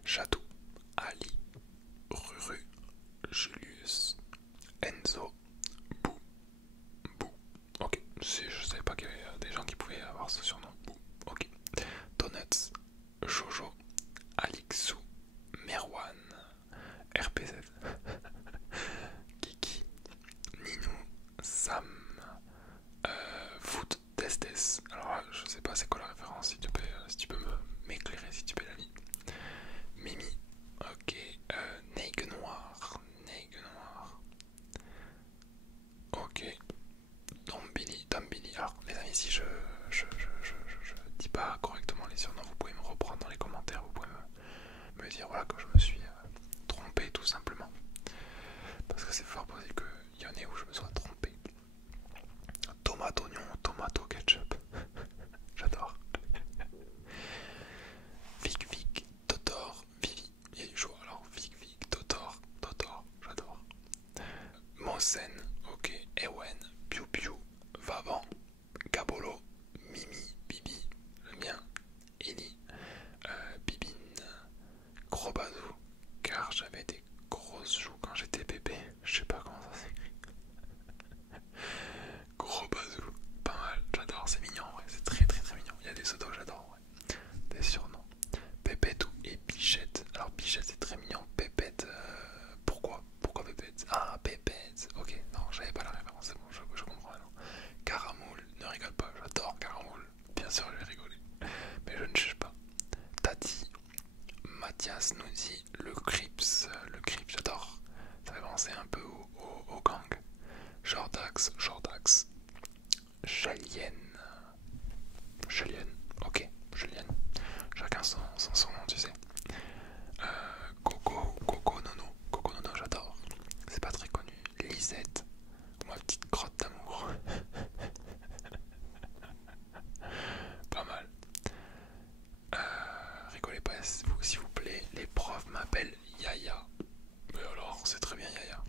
Chatou, Ali, Ruru, Julius, Enzo, Bou, Bou. Ok, je savais pas qu'il y avait des gens qui pouvaient avoir ce surnom. Bou, ok. Donuts, Jojo, Alixou, Merwan, RPZ, Kiki, Ninou, Sam, Foot Testes. Alors là, je sais pas c'est quoi la référence, si tu peux m'éclairer, si tu peux l'ami. Mimi, ok, Neig Noir, ok, Dombili. Alors les amis, si je dis pas correctement les surnoms, vous pouvez me reprendre dans les commentaires, vous pouvez me dire voilà que je me suis trompé tout simplement. Parce que c'est fort possible qu'il y en ait où je me sois trompé. Tomate oignon, tomato ketchup. J'adore. Vic, Totor, Vivi. Il y a du choix alors. Vic, Totor, j'adore. Mosen, ok. Ewen, Piu Piu, Vavan, Gabolo, Mimi, Bibi, le mien, Eli, Bibine, Gros Bazou, car j'avais des grosses joues quand j'étais bébé. Je sais pas comment ça s'écrit. Gros Bazou, pas mal, j'adore, c'est mignon, ouais, c'est très mignon. Il y a des pseudos, j'adore, ouais. Des surnoms. Pépette et Bichette. Alors Bichette c'est très mignon. Pépette, pourquoi Pépette? Ah, Pépette, ok, non, j'avais pas la référence, c'est bon, je comprends maintenant. Caramoule, ne rigole pas, j'adore Caramoule. Bien sûr, je vais rigoler, mais je ne juge pas. Tati, Mathias nous dit le Crips, j'adore. Ça fait penser un peu au gang. Jordax, Chalienne, ok, Chalienne. Chacun son nom, tu sais. Coco Nono, j'adore. C'est pas très connu. Lisette, ma petite crotte d'amour. Pas mal. Rigolez pas, s'il vous plaît. Les profs m'appellent Yaya. Mais alors, c'est très bien Yaya.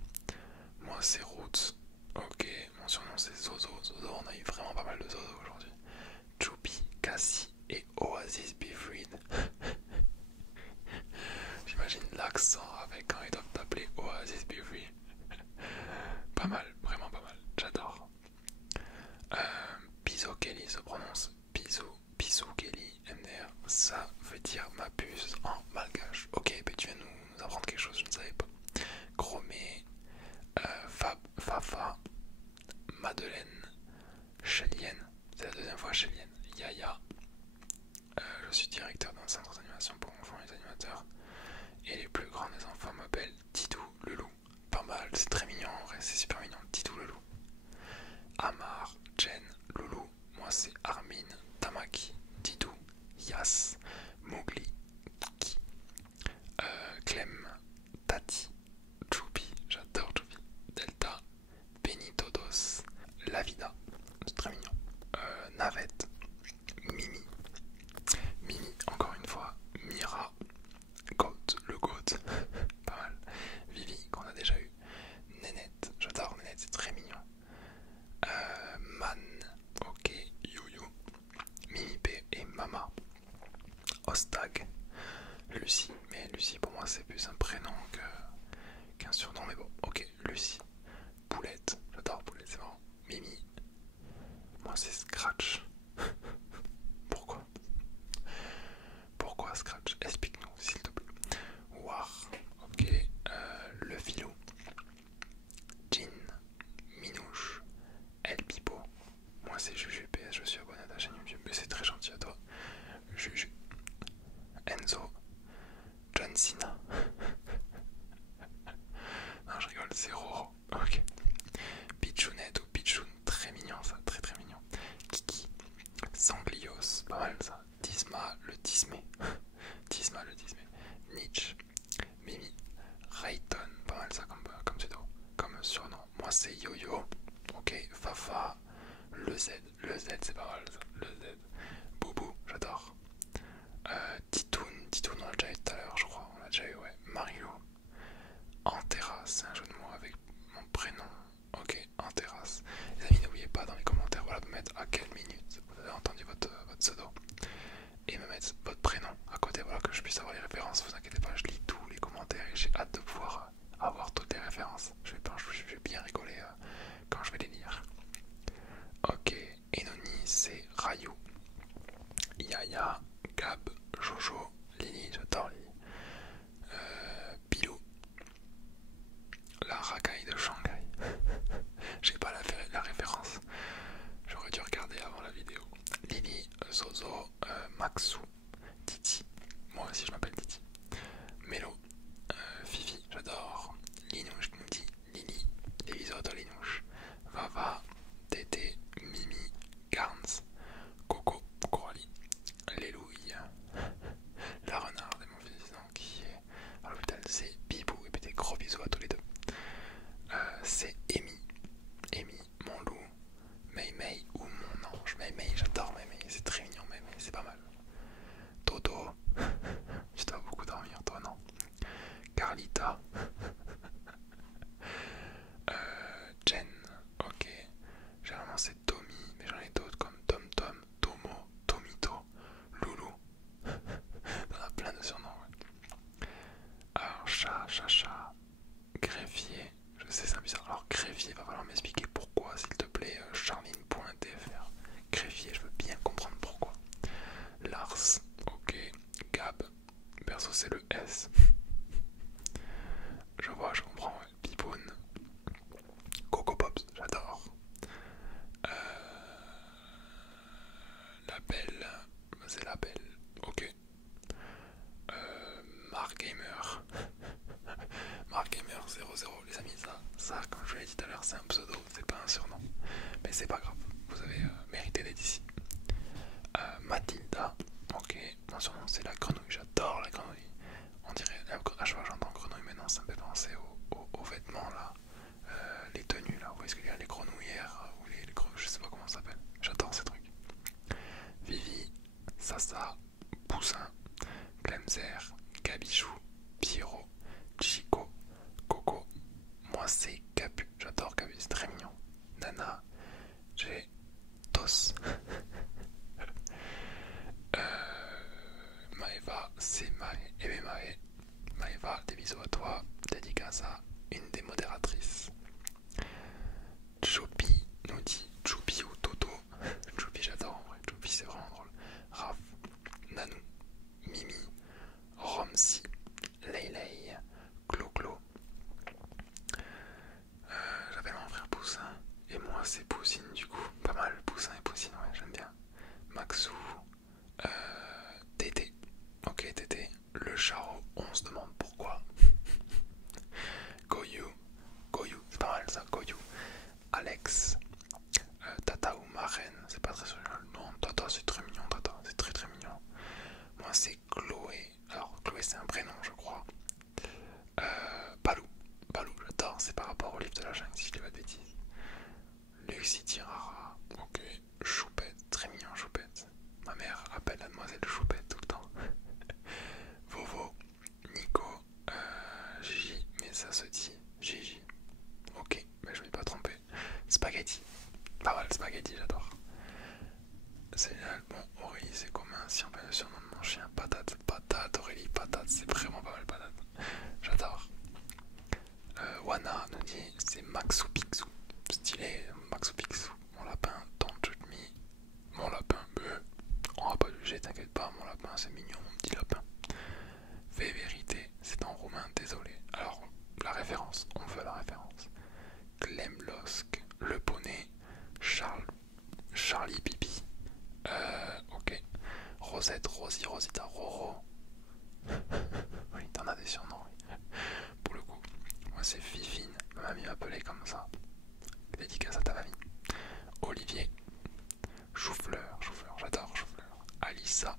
Moi, c'est Roots. Ok, mon surnom c'est Zozo. On a eu vraiment pas mal de Zozo aujourd'hui. Choupi, Cassie et Oasis Be Freed. J'imagine l'accent avec quand ils doivent t'appeler Oasis Be Free. Pas mal, vraiment pas mal, j'adore. Piso Kelly se prononce Pisou Kelly MDR. Ça veut dire ma puce en malgache. Ok, tu viens nous apprendre quelque chose, je ne savais pas. Chromé, Fafa, Madeleine, Chelienne, c'est la deuxième fois Chelienne, Yaya. Je suis directeur d'un centre d'animation pour enfants et les animateurs. Et les plus grands des enfants m'appellent Titou Loulou. Pas mal, c'est très mignon en vrai, c'est super mignon, Titou Loulou. Amar, Jen, Loulou. Moi c'est Armin, Tamaki, Titou, Yas, Mowgli, Kiki, Clem, Tati, Choupi, j'adore Choupi, Delta, Benitodos, Lavida, c'est très mignon. Navette, Mimi, encore une fois, Mira, le goat, pas mal. Vivi, qu'on a déjà eu. Nénette, j'adore Nénette, c'est très mignon. Man, ok, Youyou, Mimi P et Mama. Ostag, Lucie, mais Lucie pour moi c'est plus un prénom qu'un surnom, mais bon, ok, Lucie. Poulette, j'adore Poulette, c'est marrant. Mimi, moi c'est Scratch. Pourquoi Scratch? Explique-nous s'il te plaît. War, ok, le filou, Jean, Minouche, El Pipo. Moi c'est Juju PS, je suis abonné à ta chaîne YouTube, mais c'est très gentil à toi. Juju, Enzo, Gab. Perso, c'est le S. Je vois, je comprends. Ouais. Pipoun. Coco Pops, j'adore. La belle. C'est la belle. Ok. Mark Gamer. Mark Gamer 00. Les amis, ça, comme je l'ai dit tout à l'heure, c'est un pseudo, c'est pas un surnom. Mais c'est pas grave. Vous avez mérité d'être ici. Mathilda. Ok. Mon surnom, c'est la grenouille. J'adore la grenouille. On dirait, à chaque fois que j'entends grenouille maintenant, ça me fait penser aux vêtements là, les tenues là, vous voyez ce que je veux dire, les grenouillères, ou je sais pas comment ça s'appelle, j'adore ces trucs. Vivi, Sasa, Poussin, Clemzer, Gabichou, Pierrot, Chico, Coco, moi c'est Capu, j'adore Capu, c'est très mignon. Nana, j'ai Tos. Maëva, c'est Maë, et bien Maë. Maëva, des bisous à toi, dédicace à une des modératrices. Choupi nous dit Choupi ou Toto. Choupi, j'adore en vrai, Choupi c'est vraiment drôle. Raph, Nanou, Mimi, Romsi, Leyley, Clo-Clo. J'appelle mon frère Poussin, et moi c'est Poussine du coup. Pas mal, Poussin et Poussine, ouais, j'aime bien. Maxou, Tété. Ok, Tété. Le Charo, on se demande pourquoi. Goyu, c'est pas mal ça, Goyu. Alex, Tata ou Marraine, c'est pas très original. Non, Tata c'est très mignon, Tata, c'est très très mignon. Moi c'est Chloé, alors Chloé c'est un prénom je crois. Balou, j'adore, c'est par rapport au livre de la jungle si je dis pas de bêtises. Lucie Tirara, ok. Choupette, très mignon Choupette. Ma mère appelle la demoiselle Choupette tout le temps. Vovo, Nico, Gigi, mais ça se dit Gigi. Ok, mais je vais pas tromper. Spaghetti, pas mal Spaghetti, j'adore. C'est génial. Bon, Aurélie, c'est commun si on met le surnom de mon chien. Patate, Aurélie, patate, c'est vraiment pas mal patate. J'adore. Wana nous dit c'est Maxou Pixou. Stylé, Maxou Pixou. Mon lapin, don't shoot me. Mon lapin, on va pas juger, t'inquiète pas, mon lapin, c'est mignon, mon petit lapin. Vérité, c'est en roumain, désolé. Alors, la référence, on veut la référence. Glemlosk, le poney, Charlie Pipi. Ok. Rosette, Rosie, Rosita, Roro. Oui, t'en as des surnoms, oui. Pour le coup, moi c'est Fifine, ma mamie m'appelait comme ça. Dédicace à ta mamie. Olivier, Choufleur, j'adore Choufleur. Alissa,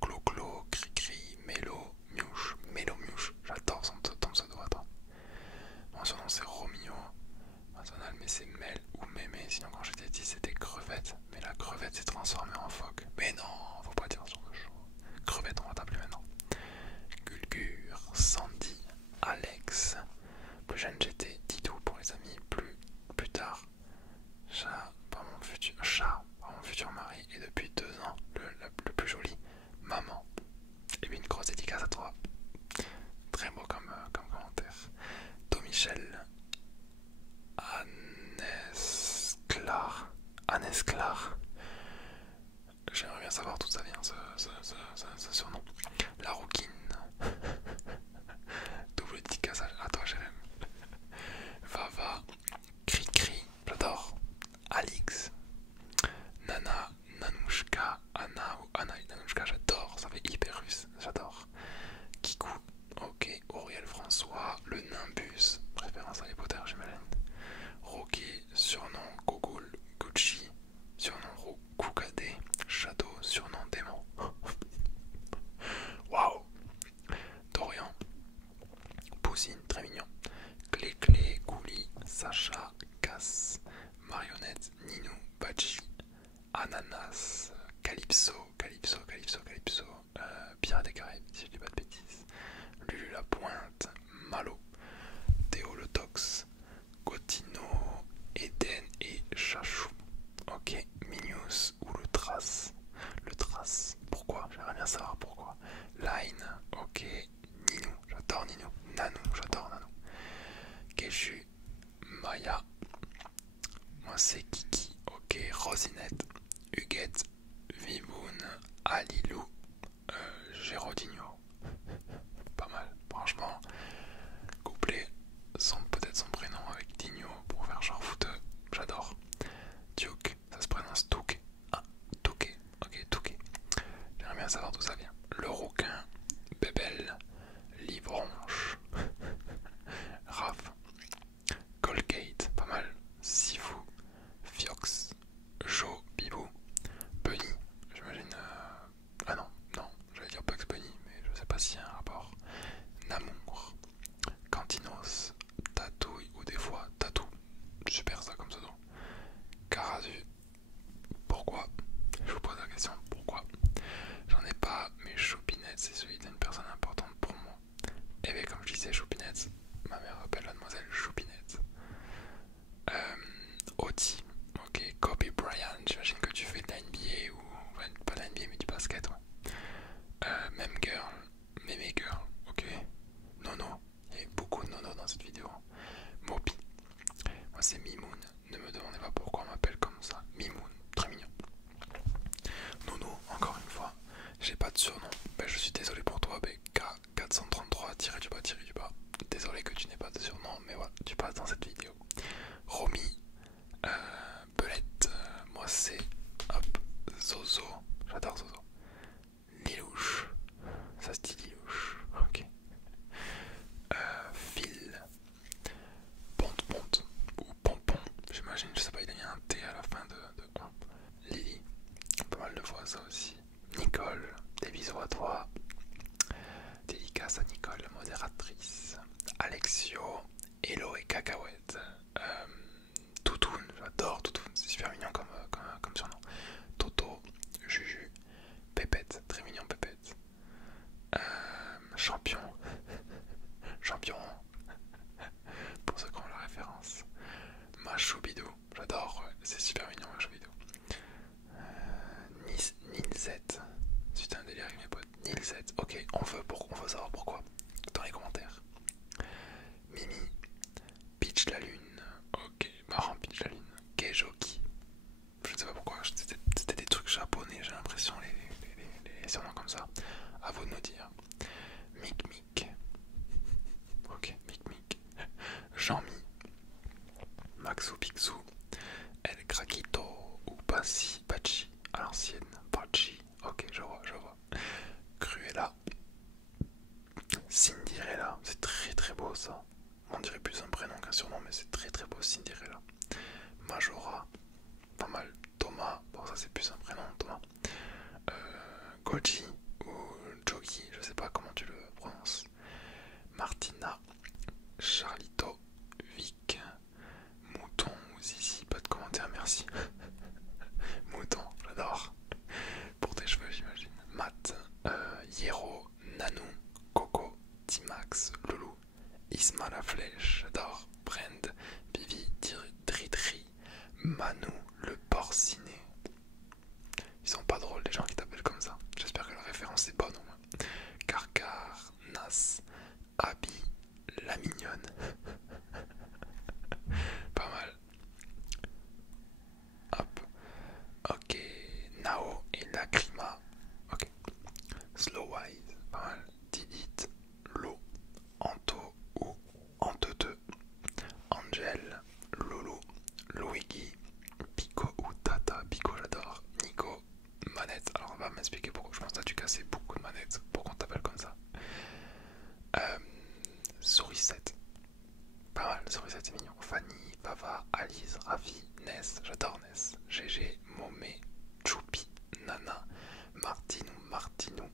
Clo-Clo, Cri-Cri, Mélo, Miouche, j'adore ton pseudo, attends. Mon surnom c'est Romeo, national, mais c'est Mel ou Mémé, sinon quand j'étais petit c'était Crevette, mais la crevette s'est transformée en phoque. Mais non, faut pas dire ce genre de choses. Crevette, on va t'appeler maintenant. Gulgur, Sandy, Alex, plus jeune j'étais Didou pour les amis, plus tard, Chat, par mon futur mari, et depuis 2 ans, le plus joli, Maman. Et bien une grosse dédicace à toi. Très beau comme commentaire. Michel, Anesclar. J'aimerais bien savoir d'où ça vient ce surnom. La rouquine. Double dédicace à toi, Jérém. Vava, Cri-Cri, j'adore. Alix, Nana, Nanouchka, Anna ou Anna et Nanouchka, j'adore, ça fait hyper russe, j'adore. Kikou, ok, Auriel François, le Nimbus, préférence à Harry Potter j'imagine. Rocky, surnom Gogol, Gucci, surnom Koukade, Shadow, surnom Démon. Waouh. Dorian, Poussine, très mignon. Clé, Gouli, Sacha, Cass, Marionnette, Ninou, Bachi, Ananas, Calypso, Pirate des Caraïbes, si je dis pas de bêtises. Lulu la Pointe, Malo, Théo le Tox, Gotino, Eden et Chachou. Ok, Minius ou le Trace. Pourquoi? J'aimerais bien savoir pourquoi. Line, ok, Ninou, j'adore Ninou. Nanou, j'adore Nanou. Keshu, Maya, moi c'est Kiki, ok, Rosinette, Huguette, Vivoun, Alilou, savoir d'où ça vient. Le rouquin, Bébel, Livronche, Raph, Colgate, pas mal, Sifu, Fiox, Jo, Bibou, Bunny, j'imagine. Ah non, j'allais dire Bugs Bunny, mais je sais pas s'il y a un rapport. Namour, Cantinos, Tatouille ou des fois Tatou, super ça comme pseudo. Carazu, pourquoi? Je vous pose la question, pourquoi? J'en ai pas, mais Choupinette c'est celui d'une personne importante pour moi. Et bien comme je disais Choupinette, ma mère appelle mademoiselle Choupinette. Oti, ok, Kobe Bryant, j'imagine que tu fais de la NBA ou enfin, pas de la NBA mais du basket, ouais. Même girl, Mémé girl, ok. Nono, il y avait beaucoup de nono dans cette vidéo. Moby, moi c'est Mimoun, ne me demandez pas pourquoi on m'appelle comme ça. Mimoun, très mignon. Nono, encore une fois, j'ai pas de surnom. Ben, je suis désolé pour toi, K433, tiré du bas. Désolé que tu n'aies pas de surnom, mais voilà, tu passes dans cette vidéo. Romy, Belette, moi c'est hop, Zozo, j'adore Zozo. Lilouche, ça se dit Lilouche, ok. Phil, Ponte ou Pompon, j'imagine, je sais pas, il a mis un T à la fin de on. Lily, pas mal de fois ça aussi. Nicole, des bisous à toi. Dédicace à Nicole, modératrice. Alexio, Hello et Cacahuète. Toutoun, j'adore Toutoun, c'est super mignon comme surnom. Toto, Juju, Pépette, très mignon Pépette. Champion, Champion, pour ceux qui ont la référence. Machoubidou, j'adore, ouais, c'est super mignon Machoubidou. Nilzette, c'est un délire avec mes potes. Nilzette, ok, on veut savoir pourquoi dans les commentaires. Mimi, Pitch la lune, ok, marrant Pitch la lune. Kejoki, je ne sais pas pourquoi, c'était des trucs japonais, j'ai l'impression, les surnoms comme ça. À vous de nous dire. Mic Mic, ok, Mic Mic. Jean-Mi, Maxou Pixou, El Craquito ou Pachi, à l'ancienne, Pachi, ok, je vois. Cruella, Cinderella, c'est très très beau ça. On dirait plus un prénom qu'un surnom, mais c'est très très beau, Cinderella. Majora, pas mal. Thomas, bon ça c'est plus un prénom, Thomas. Goji ou Jogi, je sais pas comment tu le prononces. Martina, Charlito, Vic, Mouton ou Zizi, pas de commentaire, merci. Mouton, j'adore. Pour tes cheveux, j'imagine. Matt, Hiero, Nanou, Coco, Timax, Loulou, Isma la flèche, j'adore. Brand, Vivi, Dritri, Manu, le porciné. Ils sont pas drôles les gens qui t'appellent comme ça. J'espère que la référence est bonne au moins. Carcar, Nas, Abby, la mignonne. Pas mal. Hop. Ok. Nao et Lacrima. Ok. Slowwise. Pas mal. Didit. Lo. Anto ou Antete. Angel. Loulou. Luigi. Pico ou Tata. Pico j'adore. Nico. Manette. Alors on va m'expliquer pourquoi. Je pense que tu as dû casser beaucoup de manettes pour qu'on t'appelle comme ça. Sourisette. Pas mal, Sourisette c'est mignon. Fanny, Bava, Alice, Ravi, Ness, j'adore Ness. GG, Momé, Choupi, Nana, Martinou,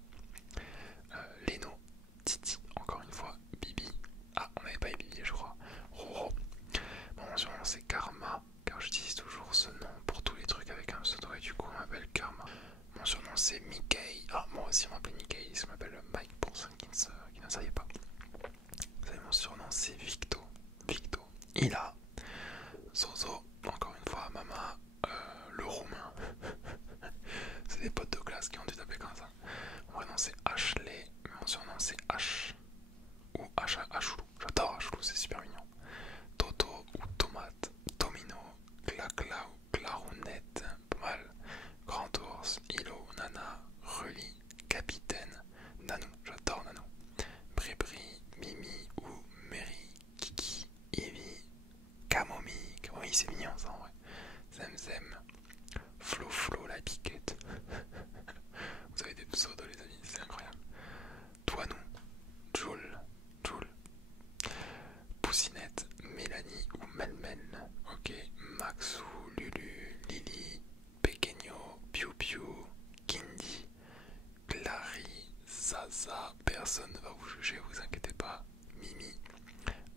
ça, personne ne va vous juger, vous inquiétez pas. Mimi,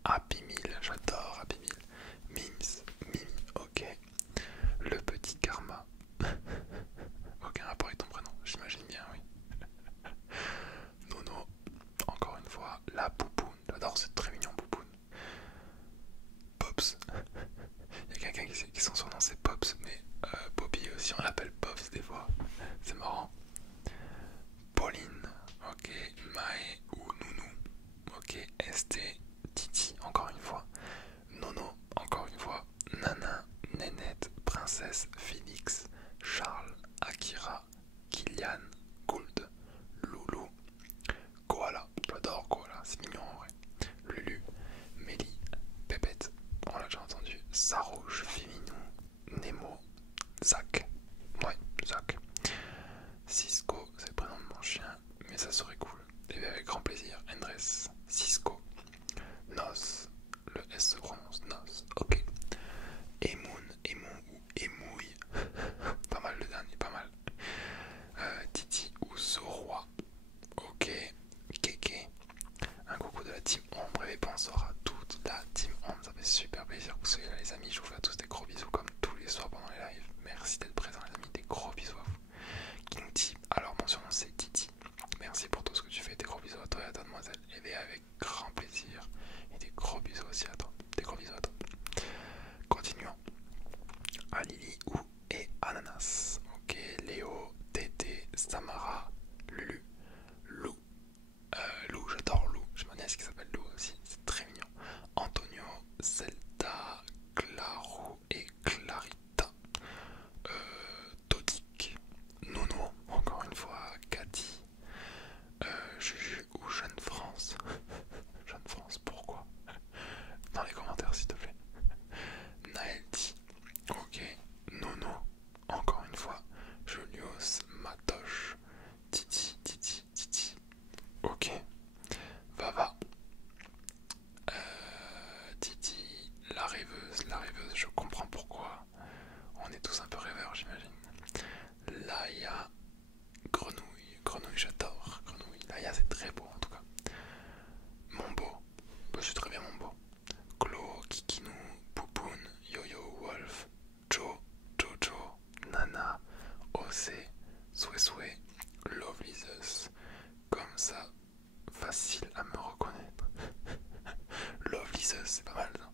Happy Meal, j'adore Happy Meal. Mims, Mimi, ok. Le petit karma. Aucun rapport avec ton prénom, j'imagine bien, oui. Nono, encore une fois, la poupoune. J'adore, c'est très mignon, poupoune. Pops. Il y a quelqu'un qui son surnom c'est Pops, mais Bobby aussi on l'appelle Pops des fois. C'est marrant. Pauline, ok. Mae ou Nounou, ok. ST, Titi, encore une fois. Nono, encore une fois. Nana, Nénette, Princesse, Phoenix, Charles, Akira, Kylian, Gould, Loulou, Koala, j'adore Koala, c'est mignon en vrai. Lulu, Mélie, Pépette, on l'a déjà entendu. Sarouche, Fiminou, Nemo, Zach, ouais, Zach. Cisco, c'est le prénom de mon chien, mais ça serait cool. Et bien avec grand plaisir, Endress, Cisco, Nos, le S se prononce Nos, ok. Emoun, Emon ou Emouille, pas mal le dernier, pas mal. Titi ou Zoroi, ok. Kéké, un coucou de la team Ombre et bonsoir à toute la team Ombre, ça fait super plaisir que vous soyez là les amis, je vous fais à tous des gros bisous comme tous les soirs pendant les lives, merci d'être présents les amis, des gros bisous à vous. Kinti, alors mon surnom c'est Titi, merci pour tout ce que tu fais, des gros bisous à toi et à ta demoiselle, et bien avec grand plaisir, et des gros bisous aussi à toi, des gros bisous à toi. Continuons, à Lily ou et Ananas, ok, Léo, Tété, Samara, Lulu, Lou, Lou, j'adore Lou, j'ai ma nièce qui s'appelle Lou aussi, c'est très mignon. Antonio, Zelda, Claro et Clarita, Todic, Nono, encore une fois, Cathy, Juju ou Jeune France. Jeune France, pourquoi? Dans les commentaires s'il te plaît. Naelti, ok, Nono, encore une fois, Julius, Matoche, Titi, Titi, Titi, ok, Vava, Titi, la rêveuse, je comprends pourquoi. On est tous un peu rêveurs, j'imagine. Laïa, Grenouille, j'adore. Grenouille, Laïa, c'est très beau en tout cas. Mombo, je suis très bien Mombo. Clo, Kikinou, Poupoune, Yo-Yo, Wolf, Jojo, Nana, OC, Soué, Lovely Zeus. Comme ça, facile à me reconnaître. Lovely Zeus, c'est pas mal, non?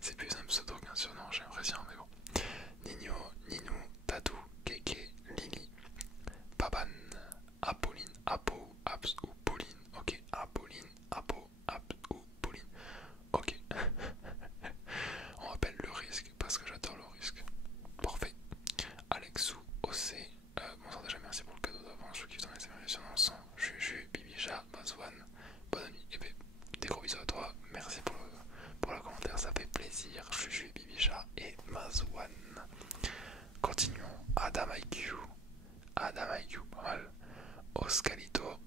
C'est plus un pseudo qu'un surnom, j'ai l'impression, mais bon. Nino, Ninou, Tatou, Keke, Lily, Baban, Apolline, Apo, Abs ou Pauline, ok. Apolline, Apo, Abs ou Pauline, ok. On appelle le risque parce que j'adore le risque. Parfait. Alexou, OC, bonsoir déjà, merci pour le cadeau d'avant. Je kiffe dans les améliorations dans le son. Juju, Bibicha, Bazwan, bonne nuit. Et des gros bisous à toi. Merci pour le commentaire, ça fait plaisir. Juju, Bibicha et Mazwan. Continuons. Adam IQ, pas mal. Oscalito,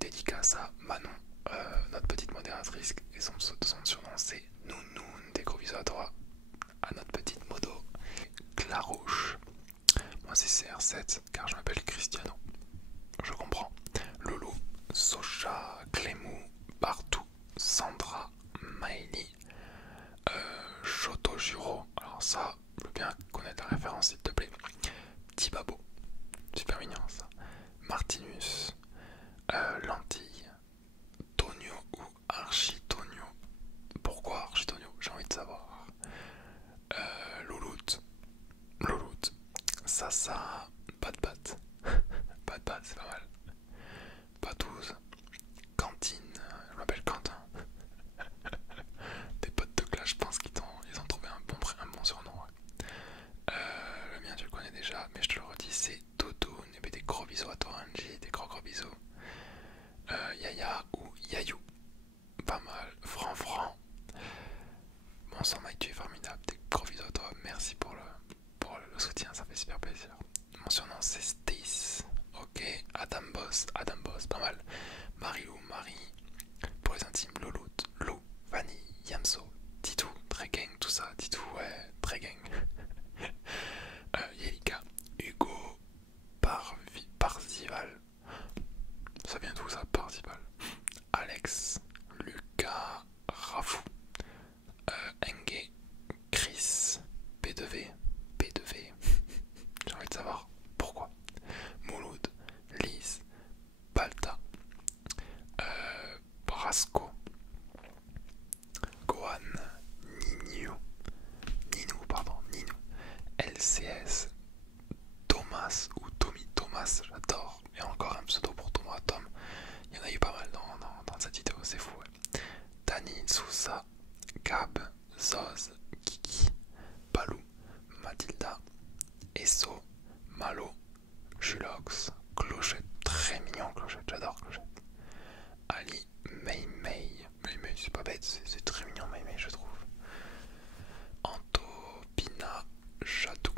dédicace à Manon, notre petite modératrice, et son surnom c'est Nounoun. Des gros bisous à toi, à notre petite modo. Clarouche, moi c'est CR7 car je m'appelle Cristiano, je comprends. Loulou, Socha, Clémou, Bartou, Sandra, Maëlie, Shotojuro, alors ça, je veux bien connaître la référence s'il te plaît. Tibabo, super mignon ça. Martinus, Lentille, Tonio ou Architonio. Pourquoi Architonio? J'ai envie de savoir. Louloute, Sasa, Pat, c'est pas mal. Patouze, Cantine, je m'appelle Quentin. Des potes de classe, je pense ils ont trouvé un bon surnom. Ouais. Le mien, tu le connais déjà, mais je te le redis, c'est Dodo. Des gros bisous à toi, Angie, des gros bisous. Yaya ou Yayou, pas mal. Franc. Bon sang, Mike, tu es formidable, des gros bisous à toi. Merci pour le soutien, ça fait super plaisir. Mon surnom c'est Stace, ok. Adam Boss, pas mal. Marie, pour les intimes, Loloute, Lou, Vanille, Yamso, Titou, très gang, tout ça, Titou, ouais, très gang. Yelika, Hugo, Parzival, ça vient d'où Asco, Gohan, Nino, LCS, Thomas ou Tommy Thomas, j'adore. Et encore un pseudo pour Thomas Tom. Il y en a eu pas mal dans cette vidéo, c'est fou. Ouais. Dani, Sousa, Gab, Zoz, Kiki, Balou, Mathilda, Esso, Malo, Julox, Clochette, très mignon Clochette, j'adore Clochette. Ali, Mei, c'est pas bête, c'est très mignon Mei, je trouve. Anto, Pina, Jadou,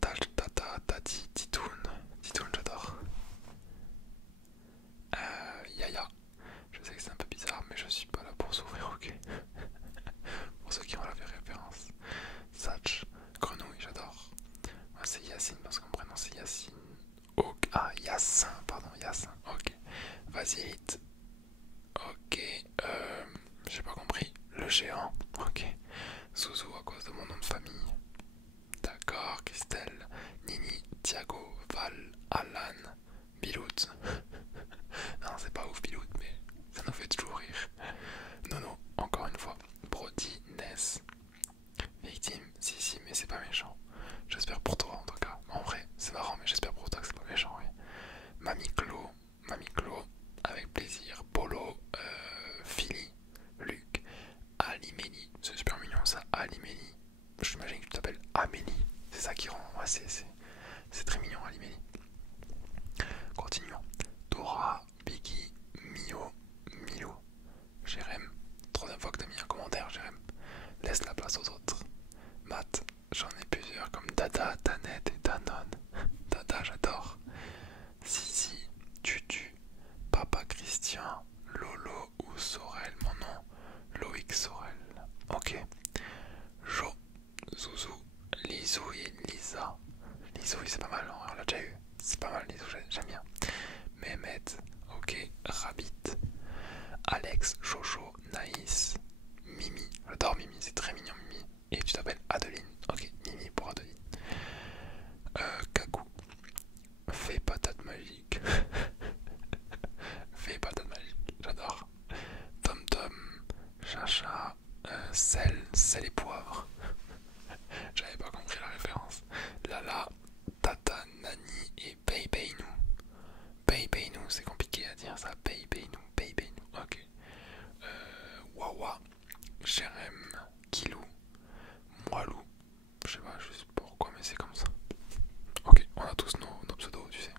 Tata, Tati, Titoun, j'adore. Yaya, je sais que c'est un peu bizarre, mais je suis pas là pour s'ouvrir, ok. Pour ceux qui ont la référence. Satch, Grenouille, j'adore. Moi c'est Yacine parce que mon prénom c'est Yacine. Okay. Ah, Yassin, pardon, Yassin, ok. Vas-y, hit. Ok, j'ai pas compris. Le géant, ok. Zouzou à cause de mon nom de famille. D'accord, Christelle, Nini, Thiago, Val, Alan, Bilout. Non, c'est pas ouf Bilout, mais ça nous fait toujours rire. Nono, encore une fois. Brody, Ness. Victime, si, mais c'est pas méchant. J'espère pour toi en tout cas. En vrai, c'est marrant, mais j'espère pour toi que c'est pas méchant, oui. Mamie Clo, avec plaisir. Polo, Philly, Luc, Alimeni. C'est super mignon ça, Alimeni. J'imagine que tu t'appelles Amélie. C'est ça qui rend. Ouais, c'est très mignon, Alimeni. Continuons. Dora, Biggie, Mio, Milo, Jérém. Troisième fois que t'as mis un commentaire, Jérém. Laisse la place aux autres. Matt, j'en ai plusieurs comme Dada, Danette et Danone. Dada, j'adore. Sisi, Tutu, Papa Christian, Lolo ou Sorel, mon nom, Loïc Sorel. Ok. Jo, Zouzou, Lizou et Lisa. Lizou, c'est pas mal, on l'a déjà eu. C'est pas mal, Lizou, j'aime bien. Mehmet, ok. Rabbit, Alex, Jojo, Naïs, Mimi. J'adore Mimi, c'est très mignon Mimi. Et tu t'appelles Adeline. Ok, Mimi pour Adeline. Kakou. Fais patate magique. Fais patate magique. J'adore. Tom Tom. Chacha. Sel et poivre. J'avais pas compris la référence. Lala. Tata, Nani et Beibeinou. Beibeinou, c'est compliqué à dire ça. Beibeinou. Ok. Wawa. Jerem. Kilou. Moilou. Je sais pas juste pourquoi, mais c'est comme ça. Ok, on a tous nos pseudos, tu sais.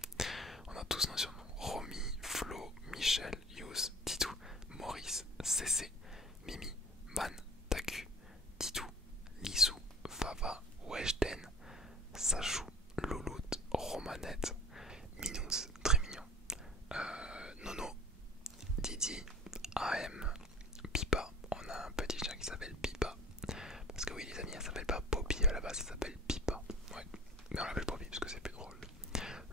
On a tous nos surnoms. Romy, Flo, Michel, Yous, Titou, Maurice, CC, Mimi, Man, Taku, Titou, Lissou, Fava, Weshden, Sachou, Louloute, Romanette, Minous, très mignon, Nono, Didi, AM, Pipa. On a un petit chien qui s'appelle Pipa. Parce que oui les amis, elle s'appelle pas Poppy à la base, elle s'appelle Pipa. Ouais, mais on l'appelle Poppy parce que c'est plus drôle.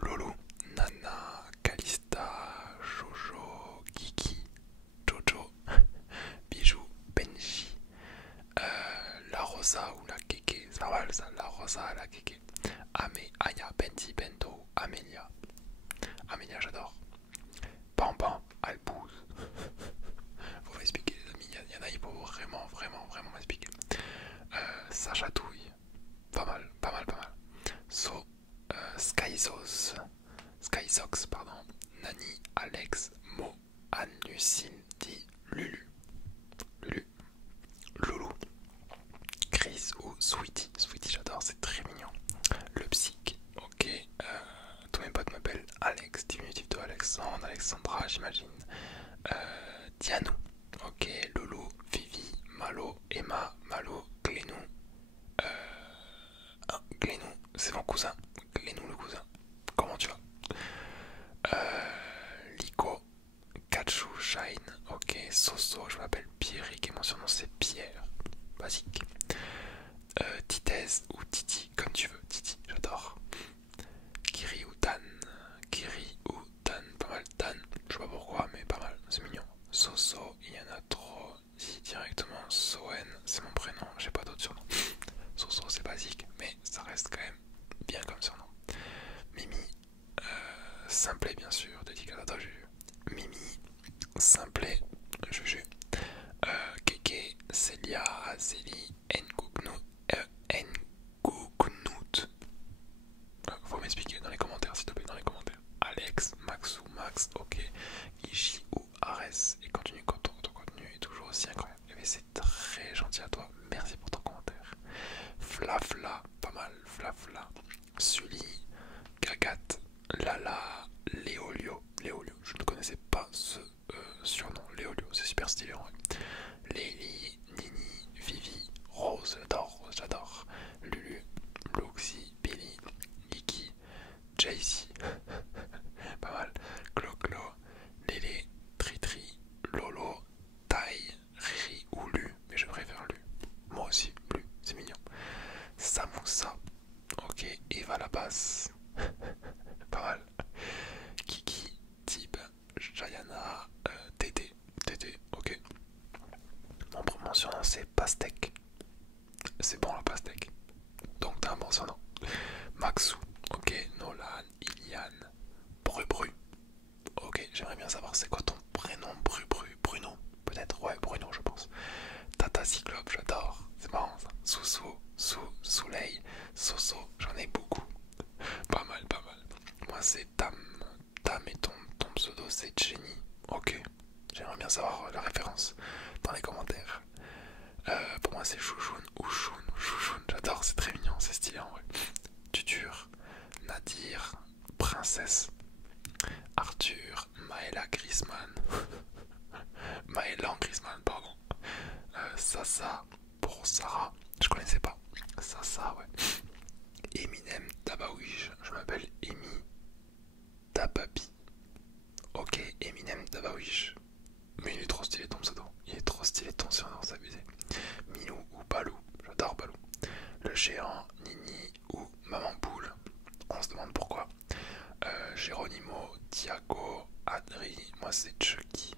Lolo, Nana, Calista, Jojo, Kiki, Jojo, Bijou, Benji, La Rosa ou la Keke, c'est normal ça, La Rosa, la Keke, Ame, Aya, Benti, Bento, Amelia, j'adore, Bamban, Albouz. Faut m'expliquer les amis, il y en a, il faut vraiment m'expliquer. Ça chatouille, pas mal. So, Skyzox, pardon, Nani, Alex, Mo, Anne, Lucille, dit Lulu, Loulou, Chris ou Sweetie, j'adore, c'est très mignon. Le psych, ok, tous mes potes m'appellent Alex, diminutif de Alexandre, Alexandra, j'imagine. Dianou, ok, Loulou, Vivi, Malo, Emma, Malo, Glénou. Glénou, c'est mon cousin. Glénou le cousin. Comment tu vas? Lico, Kachou, Shine, ok, Soso, je m'appelle Pierrick et mon surnom c'est Pierre. Basique. Titez ou Titi, comme tu veux, Titi, j'adore. Kiri ou Dan, pas mal Dan, je sais pas pourquoi, mais pas mal, c'est mignon. Soso, il y en a trop. Dis directement Soen, c'est mon prénom, j'ai pas d'autres surnoms. Soso c'est basique, mais ça reste quand même bien comme surnom. Mimi, Simplet bien sûr, dédicace à toi, Mimi, Simplet, ok. Guichi ou Ares, et continue quand ton contenu est toujours aussi incroyable. Et bien c'est très gentil à toi, merci pour ton commentaire. Flafla, pas mal, Flafla. Sully, Gagat, Lala, Léolio. Léolio, je ne connaissais pas ce surnom, Léolio, c'est super stylé en vrai. Lélie, Nini, Vivi, Rose, j'adore. Lulu, Bloxy, Billy, Iki, Jaycee, pas mal. Clo-Clo, Lélé, Tritri, Lolo, Tai, Riri ou Lu, mais je préfère Lu. Moi aussi, Lu, c'est mignon. Samoussa, ok, Eva la basse, pas mal. Kiki, Tib, Jayana, Tété, ok. Mon surnom c'est Pastèque. C'est bon la pastèque. Donc t'as un bon surnom. Maxou, ok. Nolan, Iliane, Bru. Ok, j'aimerais bien savoir c'est quoi ton prénom. Bruno. Peut-être, ouais, Bruno je pense. Tata Cyclope, j'adore. C'est marrant ça. Soussou, Soleil, Soso, j'en ai beaucoup. Pas mal. Moi c'est Tam. Tam et ton pseudo c'est Jenny. Ok. J'aimerais bien savoir la référence dans les commentaires. Pour moi c'est Chouchoun ou Chouchoun, j'adore, c'est très mignon, c'est stylé en vrai. Tutur, Nadir, Princesse, Arthur, Maëlan Grisman, pardon. Sasa, pour Sarah, je connaissais pas. Sasa, ouais. Eminem, Tabawish, je m'appelle Emi Tababi. Ok, Eminem, Tabawish. Mais il est trop stylé ton pseudo, il est trop stylé ton surnom, c'est abusé. Milou ou Balou, j'adore Balou. Le géant, Nini ou Maman Poule, on se demande pourquoi. Geronimo, Tiago, Adri, moi c'est Chucky.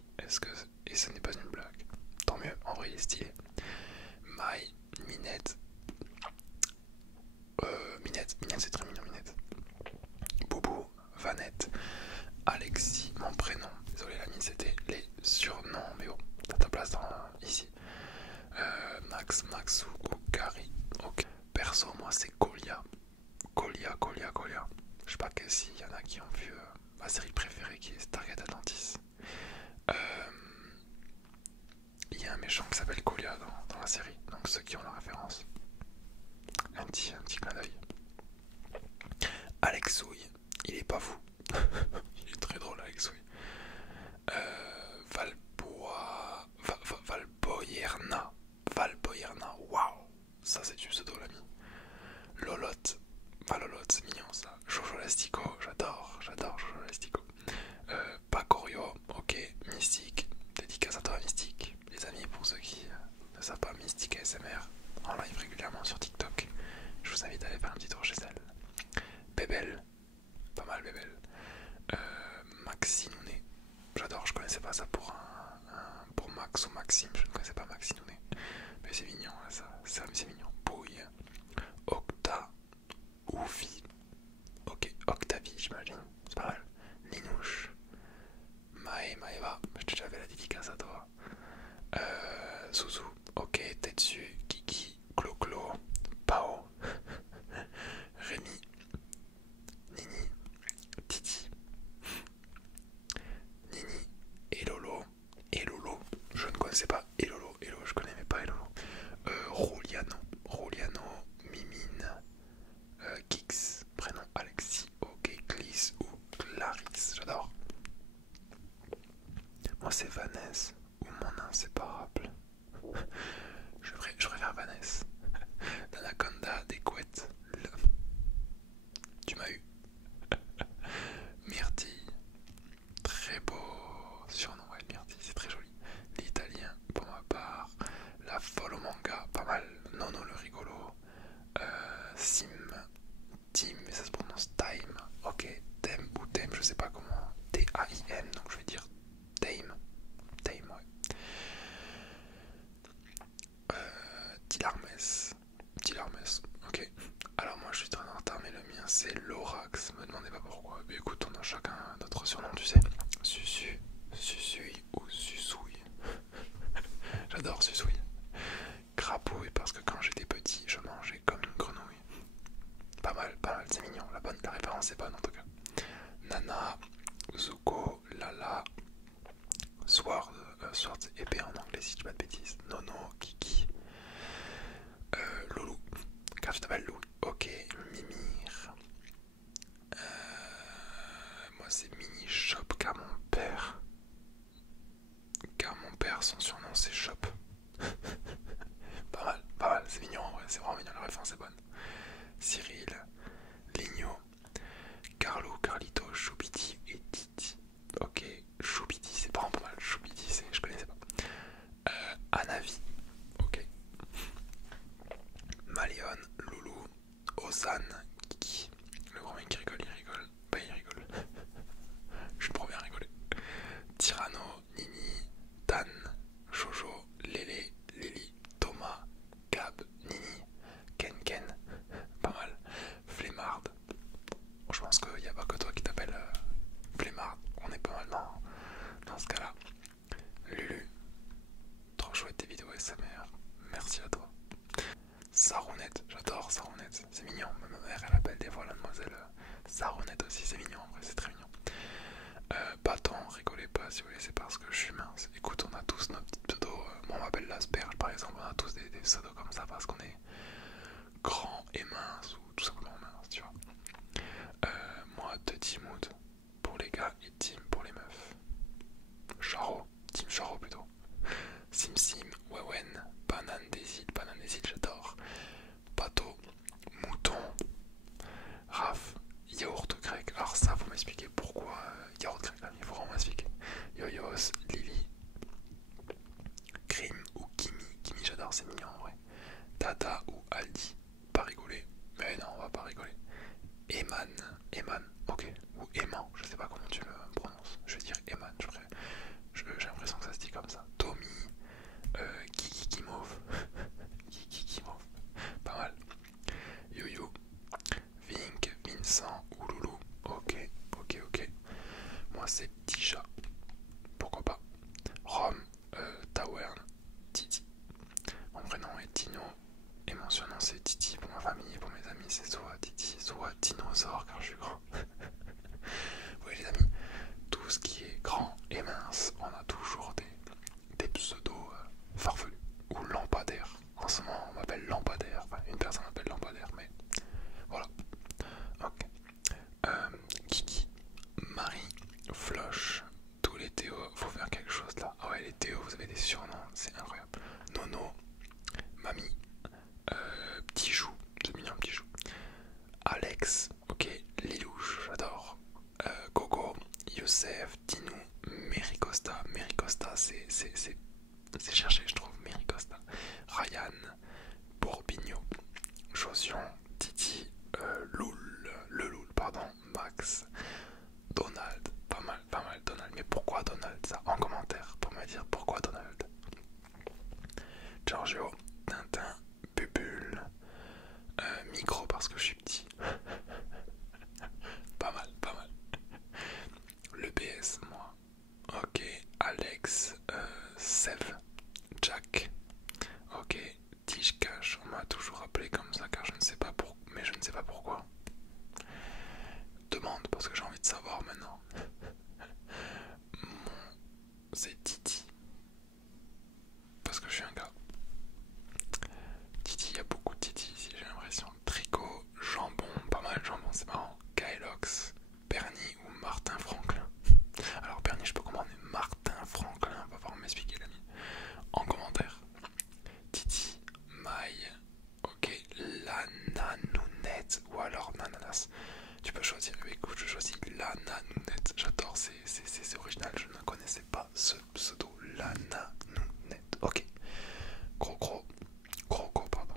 Et ce n'est pas une blague. Tant mieux, en vrai il est stylé. Mai, Minette. Minette c'est très mignon, Minette. Boubou, Vanette, Alexis, mon prénom. Désolé l'ami, c'était les surnoms, mais bon, t'as ta place ici. Max ou Gary. Ok. Perso, moi c'est Colia. Je sais pas s'il y en a qui ont vu ma série préférée qui est Stargate Atlantis. Il y a un méchant qui s'appelle Colia dans la série, donc ceux qui ont la référence. Un petit clin d'œil. Alexouille, il est pas fou. Il est très drôle, Alexouille. Valboyerna, waouh, ça c'est du pseudo l'ami. Lolotte, Lolotte, c'est mignon ça. Jojo Lastico, j'adore Jojo Lastico. Pacorio, ok. Mystique, dédicace à toi Mystique. Les amis, pour ceux qui ne savent pas, Mystique ASMR en live régulièrement sur TikTok. Je vous invite à aller faire un petit tour chez elle. Bébel, pas mal Bébel. Maxinouné, j'adore, je connaissais pas ça pour Max ou Maxime, je ne connaissais pas Maxinouné. Mais c'est mignon, ça, c'est mignon. Pouille, Octa, Oufi, ok, Octavie, j'imagine, c'est pas mal. Ninouche, Maeva, je t'ai déjà fait la dédicace à toi. Suzu, ok, Tetsu, Kiki, Clo-Clo, Pao, Rémi, Nini, Titi, Nini, Elolo, je ne connaissais pas Elolo, je connais mais pas Elolo. Rouliano, Mimine, Kix, prénom Alexis, ok, Gliss ou Clarisse, j'adore. Moi c'est Vanessa ou mon inséparable. Je préfère Vanessa. D'Anaconda, des couettes. Tu m'as eu. Myrtille. Très beau surnom, ouais, Myrtille, c'est très joli. L'italien, pour ma part. La folle au manga, pas mal. Nono le rigolo. Sim. Tim, mais ça se prononce Time. Ok, Tem ou Tem, je sais pas comment. T-A-I-M, donc je vais dire Tame, ouais. Tilarmes, ok. Alors moi je suis en retard, mais le mien c'est Lorax, me demandez pas pourquoi. Mais écoute, on a chacun notre surnom, tu sais. Susu, Susui ou Susouille. J'adore Susouille. Crapouille, parce que quand j'étais petit, je mangeais comme une grenouille. Pas mal, c'est mignon. La référence est bonne en tout cas. Nana, Zuko, Lala, sword c'est épée en anglais si je dis pas de bêtises. Nono, Kiki, Loulou, car tu t'appelles Louis. Ok, Mimir. Moi c'est Mini Shop car mon père. Car mon père son surnom c'est Shop. Pas mal, c'est mignon en vrai, c'est vraiment mignon, la référence est bonne. Cyril, Ligno, Carlo, Carlito, Choupiti et Titi. Ok, Choupiti, c'est vraiment pas mal. Choupiti, je connaissais pas. Anavi, ok. Malion, Loulou, Ozan, Kiki. Le grand mec qui rigole, il rigole. Bah, il rigole. Je suis trop bien rigolé. Tyranno, Nini, Dan, Jojo, Lélé, Lily, Thomas, Gab, Nini, Ken, pas mal. Flemmard. Bon, je pense qu'il n'y a pas que toi qui t'appelle Flemmard. On est pas mal dans ce cas-là. Lulu, trop chouette tes vidéos SMR. Merci à toi. Sarounette, j'adore Sarounette, c'est mignon. Ma mère elle appelle des fois la demoiselle Sarounette aussi, c'est mignon en vrai, c'est très mignon. Bâton, rigolez pas si vous voulez, c'est parce que je suis mince. Écoute, on a tous nos petits pseudos. Moi on m'appelle l'asperge par exemple, on a tous des pseudos comme ça parce qu'on est grand et mince ou tout simplement mince, tu vois. Moi, de Timoud pour les gars et Tim pour les meufs. Charo, Team Charo plutôt. Sim, Wewen, Banane des îles, j'adore. Bateau, Mouton, Raph, Yaourt grec. Alors ça, faut m'expliquer pourquoi Yaourt grec, là, il faut vraiment m'expliquer. Yoyos, Lily, Grim ou Kimi, j'adore, c'est mignon en vrai. Tata ou Aldi, pas rigoler. Mais non, on va pas rigoler. Eman, ok. Ou Eman, je sais pas comment tu le prononces. Je vais dire Eman, j'ai l'impression que ça se dit comme ça. Tommy, Kiki Mauve, Kiki Mauve, pas mal. Yo-Yo, Vink, Vincent ou Loulou, ok. Moi c'est Petit Chat, pourquoi pas. Rome, Tavern, Titi. Mon prénom est Tino et mon surnom c'est Titi. Pour ma famille et pour mes amis c'est soit Titi, soit Dinosaure car je suis grand. Oui les amis, tout ce qui est grand et mince, on a toujours des pseudos farfelus ou lampadaires. En ce moment on m'appelle lampadaire, enfin une personne m'appelle lampadaire, mais voilà. Ok. Kiki, Marie, Floche, tous les Théo, faut faire quelque chose là. Ah ouais les Théo, vous avez des surnoms, c'est incroyable. Nono, Mamie, Petit Chou, c'est mignon Petit Chou. Alex, ok, Lilouche, j'adore. Gogo, Youssef, Tinou, Mericosta, c'est cherché je trouve, Mericosta. Ryan, Bourbigno, Josion, Titi, Loul, pardon, Max, Donald, pas mal Donald, mais pourquoi Donald ça en commentaire pour me dire pourquoi Donald. Giorgio, Tintin, Bubule, Micro parce que je suis petit. Pas mal. Le BS, moi. Ok, Alex, Sev, Jack. Ok, Tige Cash, on m'a toujours appelé comme ça car je ne sais pas pourquoi. Demande parce que j'ai envie de savoir maintenant. C'est Titi. Parce que je suis un gars. Titi, il y a beaucoup de Titi ici, j'ai l'impression. Tricot, Jambon, pas mal Jambon, c'est marrant. Kylox, Bernie ou Martin Franklin. Alors Bernie, je peux comprendre, mais Martin Franklin, va falloir m'expliquer l'ami. En commentaire. Titi, Maï, ok, Lananounette ou alors Nananas. Tu peux choisir, écoute, je choisis Lananounette. J'adore, c'est original, je ne connaissais pas ce pseudo Lananounette. Ok, Gros, pardon.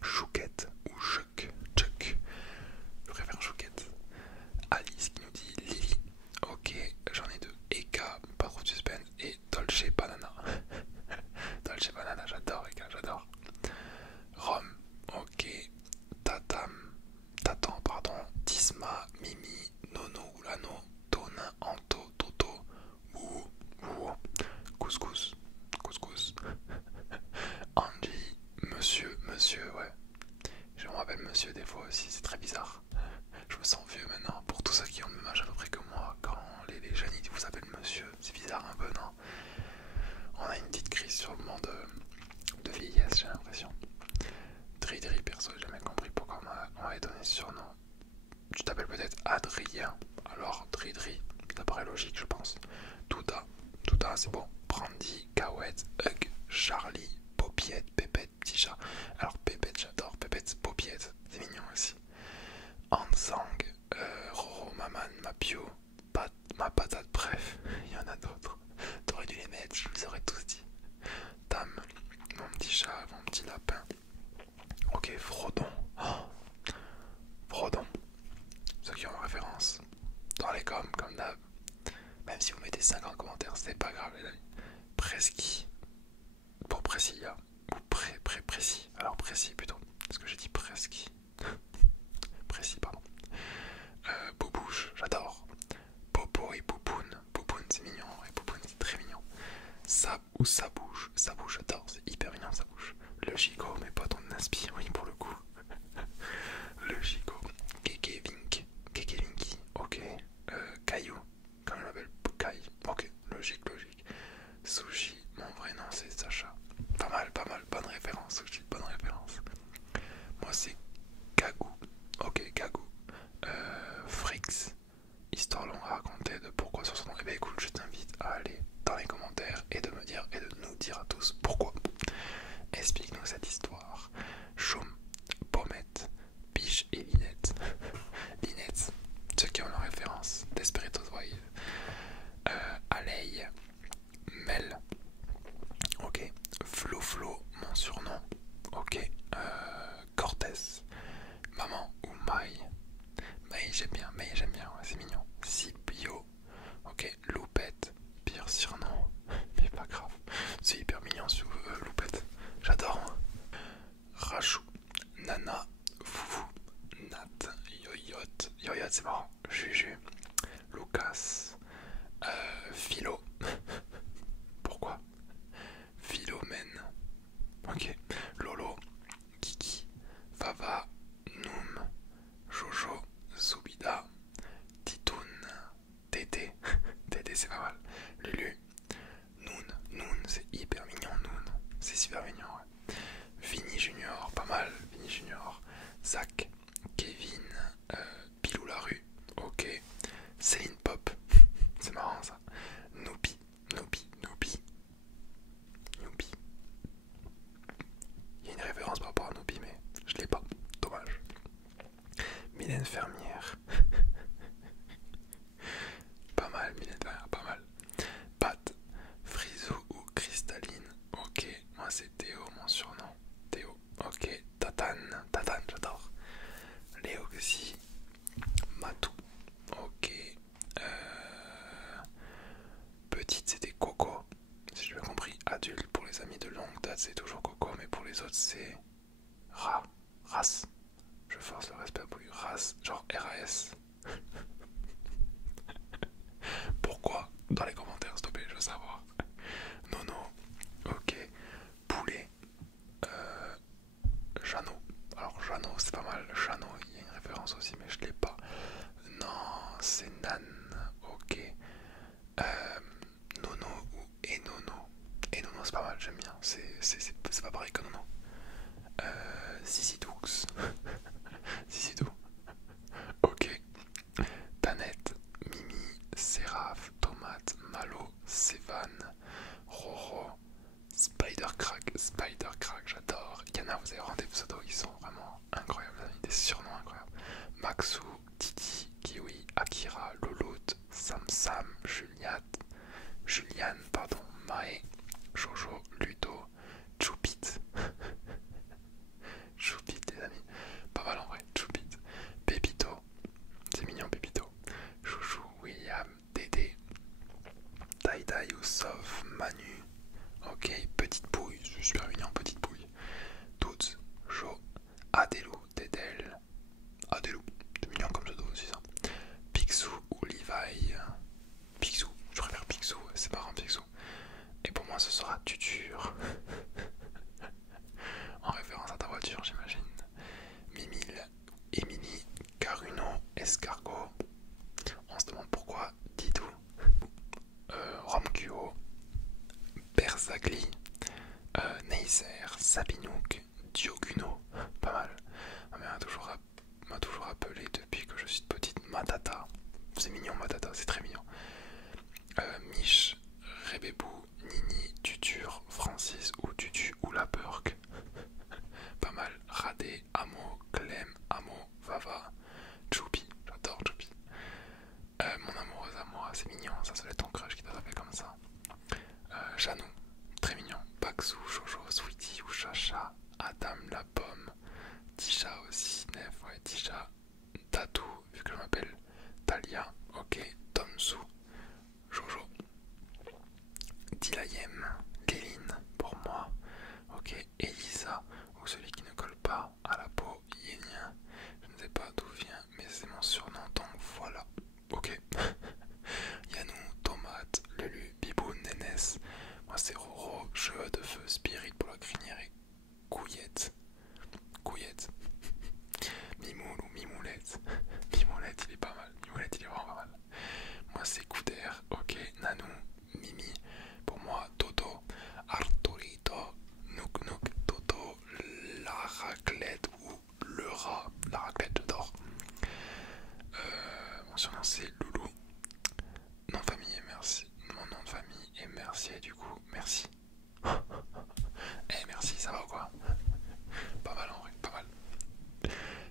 Chouquette ou Chuck. Je préfère Chouquette. Alice qui nous dit Lily. Ok, j'en ai deux. Eka, pas trop de suspense. Et Dolce Banana. Dolce Banana, j'adore Eka, j'adore. Rome, ok. Tatan, pardon. Tisma, Mimi, Nono, Lano, Tonin, Anto, Toto, Wou, Couscous. Andy, monsieur, ouais. Je me rappelle monsieur des fois aussi, c'est très bizarre. Je me sens vieux maintenant. Pour tous ceux qui ont le même âge à peu près que moi, quand les jeunes ils vous appellent monsieur, c'est bizarre un peu, non? On a une petite crise sur le monde de vieillesse, j'ai l'impression. Dridri, perso, j'ai jamais compris pourquoi on m'avait donné ce surnom. Tu t'appelles peut-être Adrien, alors Dridri, ça paraît logique, je pense. Touta, c'est bon. Brandy, Cahouette, Hug, Charlie, Popiette, Pépette, petit chat. Alors Pépette, j'adore, Pépette, Popiette, c'est mignon aussi. Hansang, Roro, Maman, Mapio, ma patate, bref, il y en a d'autres. T'aurais dû les mettre, je les aurais tous dit. Tam, mon petit chat, mon petit lapin. Ok, Frodon. Oh, Frodon. Ceux qui ont la référence. Dans les coms, comme d'hab. Même si vous mettez 50 commentaires, c'est pas grave les amis. Preski. Pour Presilia. Ou précis. Alors précis plutôt. Parce que j'ai dit Preski. Précis, pardon. Boubouche, j'adore. Popo et Poupoune. Poupoune c'est mignon. Et Poupoune c'est très mignon. Ça ou ça bouge. Ça bouge, j'adore. C'est hyper mignon ça bouge. Le gigot, mes potes, on inspire, oui pour le coup. Le gigot. Keke Vinky. Ok. Caillou. Comme je l'appelle. Kai. Ok. Logique. Sushi. Mon vrai nom c'est Sacha. Pas mal. Bonne référence. Sushi, bonne référence. Moi c'est Kagou. Ok, Kagou. Frix. Histoire longue à raconter de pourquoi sur son nom. Eh bien écoute, je t'invite à aller dans les commentaires et de me dire et de nous dire à tous pourquoi. Explique-nous cette histoire. Choum, Pommette, Biche et Linette. Linette, ceux qui ont la référence d'Esperitos Wild. Aleille, Mel. Ok. Flo, mon surnom. Ok. Cortez. Maman ou Maï. Maï j'aime bien, ouais, c'est mignon. Sibio. Ok. Loupette. Pire surnom. Mais pas grave. C'est hyper mignon sous Loupette. J'adore. Rachou. Nana. Foufou. Nat. Yoyot c'est marrant. Juju. Lucas. Philo. Pourquoi? Philomène. Ok. Lolo. Kiki. Fava. Noum. Jojo. Zoubida. Titoun. Tété. Tété c'est pas mal. Lulu. Noun c'est hyper mignon. Noun c'est super mignon ouais. Vinny Junior, pas mal. Vinny Junior. Zach. Kevin. Pilou la rue. Ok. Céline Pop. C'est marrant ça. Noupi. Il y a une référence par rapport à Noupi mais je l'ai pas. Dommage. Mylène Fermière. Pas mal, Mylène Fermière, pas mal. Pat, Friso ou Cristalline. Ok, moi c'est Théo, mon surnom. Théo, ok. Tatane, j'adore. Léoxy, Matou. Ok. Petite c'était Coco. Si j'ai bien compris, adulte pour les amis de longue date c'est toujours Coco, mais pour les autres c'est Race. Je force le respect pour lui. Race, genre RAS. Pourquoi? Dans les commentaires s'il te plaît, je veux savoir. Nono, ok. Poulet, Jeannot. Alors Jeannot c'est pas mal. Jeannot, il y a une référence aussi mais je l'ai pas. Non, c'est Nan, ok. Nono ou Enono. Enono c'est pas mal, j'aime bien. C'est pas pareil que Nono. Zizidoux. Zizidou. Ok. Tanette, Mimi, Séraph, Tomate, Malo, Sévan, Roro, Spider-Crack, j'adore. Il y en a, vous avez rendu des pseudos, ils sont vraiment incroyables, des surnoms incroyables. Maxou, Titi, Kiwi, Akira, Lolout, Sam, Juliane, pardon, Mae, Jojo, Ludo, Choupit. Choupit, les amis. Pas mal en vrai, Choupit. Pépito, c'est mignon Pépito. Chouchou, William, Dédé, Taïda, Youssef, Manu. Ok, Petite Pouille, c'est super mignon, Petite Pouille. Toots, Jo, Adelou, Dédel. Adelou, c'est mignon comme pseudo aussi ça. Picsou ou Levi. Picsou, je préfère Picsou, c'est marrant Picsou. Et pour moi ce sera Tuture. En référence à ta voiture j'imagine. Mimile, Émilie, Caruno, Escargot. On se demande pourquoi Didou. Romcuo, Berzagli, Neisser, Sabinouk, Dioguno, pas mal. Ma mère m'a toujours appelé depuis que je suis petite Matata. C'est mignon Matata, c'est très mignon. Mich, Rebébou, Nini, Tutur, Francis ou Tutu ou la Burk. Pas mal. Radé, Amo, Clem, Amo, Vava, Choupi, j'adore Choupi. Mon amoureuse à moi, c'est mignon, ça doit être ton crush qui doit s'appeler comme ça. Janou, très mignon. Baxou, Jojo, Sweetie ou Chacha, Adam la pomme, Tisha aussi, Nef, ouais, Tisha, Tatou, vu que je m'appelle Talia, ok, Tomsou, Jojo, Dilayem, Léline, pour moi, ok, Elisa, ou celui qui ne colle pas à la peau, Yénien, je ne sais pas d'où vient, mais c'est mon surnom, donc voilà, ok. Yanou, Tomate, Lulu, Biboun, Nénès, moi c'est Roro, Cheveux de Feu, Spirit pour la crinière et Couillette, Couillette, Mimoul ou Mimoulette, Mimoulette il est pas mal, Mimoulette il est vraiment pas mal. Moi c'est Couder, ok, Nanou, Mimi, pour moi Toto, Arturito, Nouk Nouk, Toto, la raclette ou le rat, la raclette j'adore. Mon surnom c'est Loulou, nom de famille et merci, mon nom de famille est Mercier du coup, merci. Eh merci, ça va ou quoi? Pas mal en vrai, pas mal.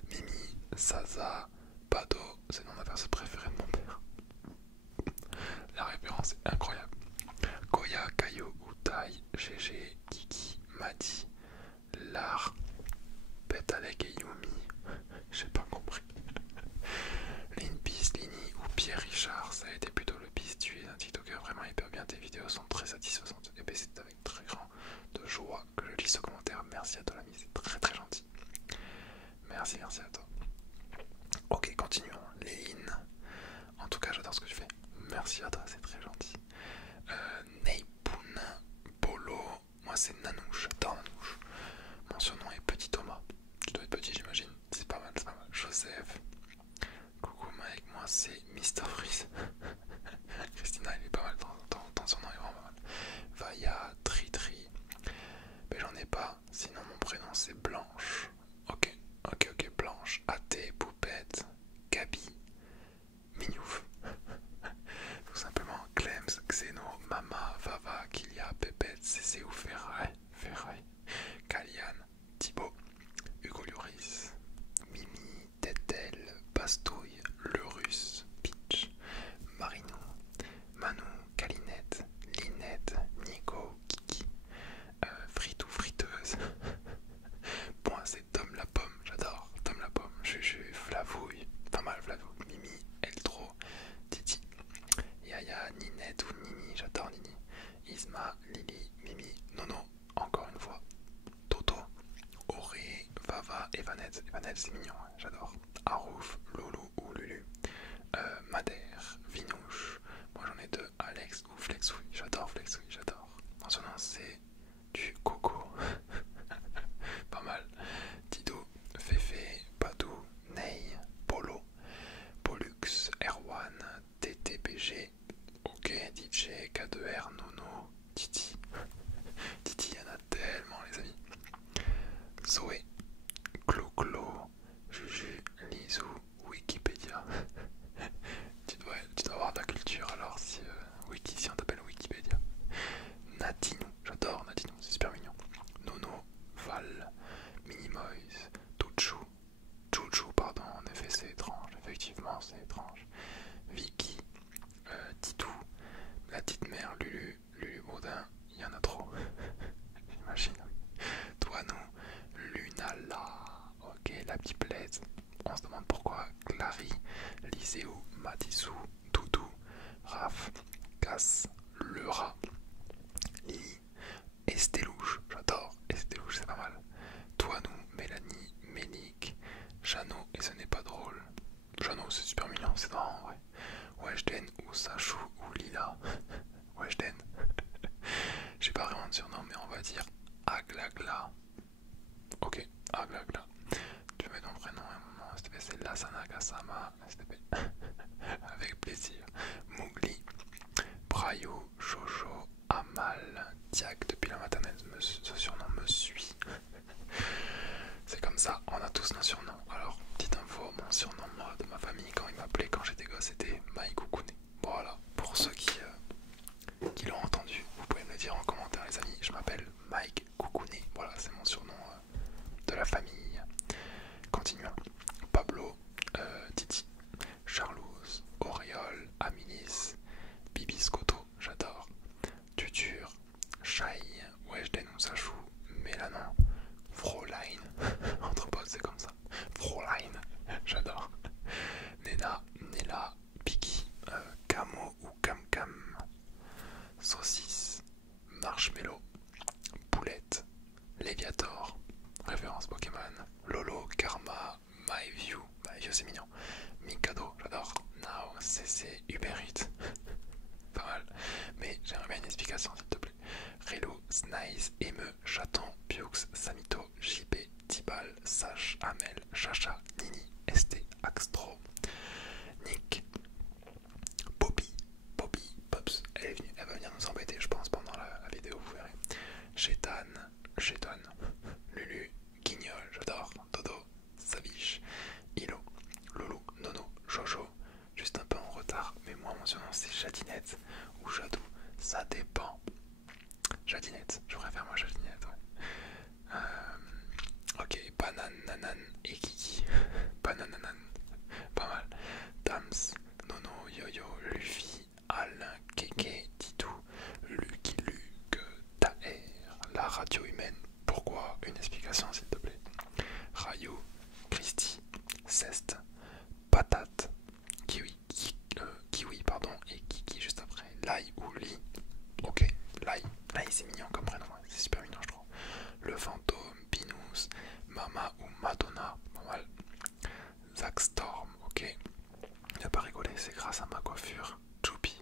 Mimi, Saza, Pado, c'est le nom de la personne préférée de mon père. La référence est incroyable. Koya, Kayo, Utai, GG, Kiki, Madi, Lar, Petalek et Yumi. J'ai pas compris. Linpis, Lini ou Pierre Richard, ça a été plutôt le piste. Tu es un TikToker vraiment hyper bien. Tes vidéos sont très satisfaisantes. Et bien c'est avec très grand de joie que je lis ce commentaire. Merci à toi l'ami, c'est très très gentil. Merci, merci à toi. Ok, continuons. Léline. En tout cas, j'adore ce que tu fais. Merci à toi, c'est très gentil. Neipoun, Polo. Moi, c'est Nanouche. J'adore Nanouche. Mon surnom est Petit Thomas. Tu dois être petit, j'imagine. C'est pas mal, c'est pas mal. Joseph. Coucou, Mike. Moi, c'est Mr. Freeze. Christina, il est pas mal. Ton surnom est vraiment pas mal. Vaya, Tri. Mais j'en ai pas. Sinon, mon prénom, c'est Blanche. Ok, Blanche. Athée, Poupette, Gabi, Mignouf. Tout simplement, Clems, Xeno, Mama, Vava, Kilia, Pépette, Cécé ou Ferraille, Kalian, Thibaut, Hugo Lloris, Mimi, Tetel, Bastouille, Le Russe, Pitch, Marinou, Manou, Calinette, Linette, Nico, Kiki, Fritou, Friteuse. Moi c'est Tom la pomme, j'adore Tom la pomme, Juju, Flavouille, pas mal Flavouille, Mimi, Eldro, Titi, Yaya, Ninette ou Nini, j'adore Nini, Isma, Lily, Mimi, Nono, encore une fois, Toto, Auré, Vava, Evanette c'est mignon, ouais, j'adore, Arouf, Loulou ou Lulu, Madère, Vinouche, moi j'en ai deux, Alex ou Flexouille, j'adore Flexouille, j'adore. En ce nom c'est du coco. Pas mal. Dido, Féfé, Badou, Ney, Polo, Pollux, Erwan, TTPG, ok, DJ, K2R, Nono, Titi. Titi, il y en a tellement les amis. Zoé, Clo, Juju, Lizou, Wikipédia. tu dois avoir de la culture alors si si on t'appelle Wikipédia. Natinou, j'adore Natinou, c'est super mignon. Nono, Val, Minimoise, Chouchou, pardon, en effet c'est étrange, effectivement c'est étrange. Vicky, Titou, la petite mère, Lulu Baudin, il y en a trop, j'imagine, oui. Toi nous, Lunala, ok, la petite plaise, on se demande pourquoi, Clary, Lyséo, Matissou, Doudou, Raph, Cass, le rat, Lily, Estelouche, j'adore, Estelouche c'est pas mal. Toi, nous, Mélanie, Ménique, Jeannot, et ce n'est pas drôle. Jeannot c'est super mignon, c'est marrant en vrai. Weshden ou Sachou ou Lila. Weshden. J'ai pas vraiment de surnom, mais on va dire Aglagla. Ok, Aglagla. Tu mets ton prénom et mon nom, s'il te plaît, c'est Lasana Kasama, s'il te plaît. Avec plaisir. Mougli, Brayo, Jojo, Am, mal. Diac, depuis la maternelle, ce surnom me suit. C'est comme ça, on a tous nos surnoms. Alors, petite info, mon surnom moi, de ma famille, quand il m'appelait quand j'étais gosse, c'était Mike Coucounet. Voilà, pour ceux qui l'ont entendu, vous pouvez me le dire en commentaire les amis, je m'appelle Mike Coucounet. Voilà, c'est mon surnom de la famille. Continuons. Pablo, Titi, Charlouse, Auréole, Amélis, Bibiscotto, j'adore. Tutur, Shai, Wesh dénonce à chou, Mélanon, Fräulein, entre potes c'est comme ça, Fräulein, j'adore. Nena, Nella, Piki, Camo ou Cam Cam, Saucisse, Marshmello, Poulette, Léviator, référence Pokémon, Lolo, Karma, MyView c'est mignon, Mikado, j'adore, Now, CC, Uber Eats, pas mal, mais j'aimerais bien une explication s'il te plaît. Relo, Snice, Eme, Chaton, Pioux, Samito, JP, Tibal, Sash, Amel, Chacha, Nini, ST, Axtro, Nick, Poppy, Pops, elle va venir nous embêter je pense pendant la vidéo, vous verrez. Chétan, Lulu, Guignol, j'adore, Dodo, Saviche, Ilo, Loulou, Nono, Jojo, juste un peu en retard, mais moi mon surnom c'est Jadinette ou Jadou, ça dépend. Jadinette, je préfère moi Jadinette, ouais. Ok, Banane, Nanan et Kiki. Banane, Nanan, pas mal. Dams, Nono, Yo-Yo, Luffy, Alain, Keke, Titou, Lucky Luke, Taher, la radio humaine. Pourquoi? Une explication s'il te plaît. Rayou, Christy, Ceste, Patate, Kiwi, pardon, et Kiki juste après. Lai ou Li. Ok, Lai c'est mignon comme prénom, ouais. C'est super mignon je trouve. Le fantôme, Binous, Mama ou Madonna, pas mal. Zach Storm, ok. Il n'a pas rigolé, c'est grâce à ma coiffure. Choupi.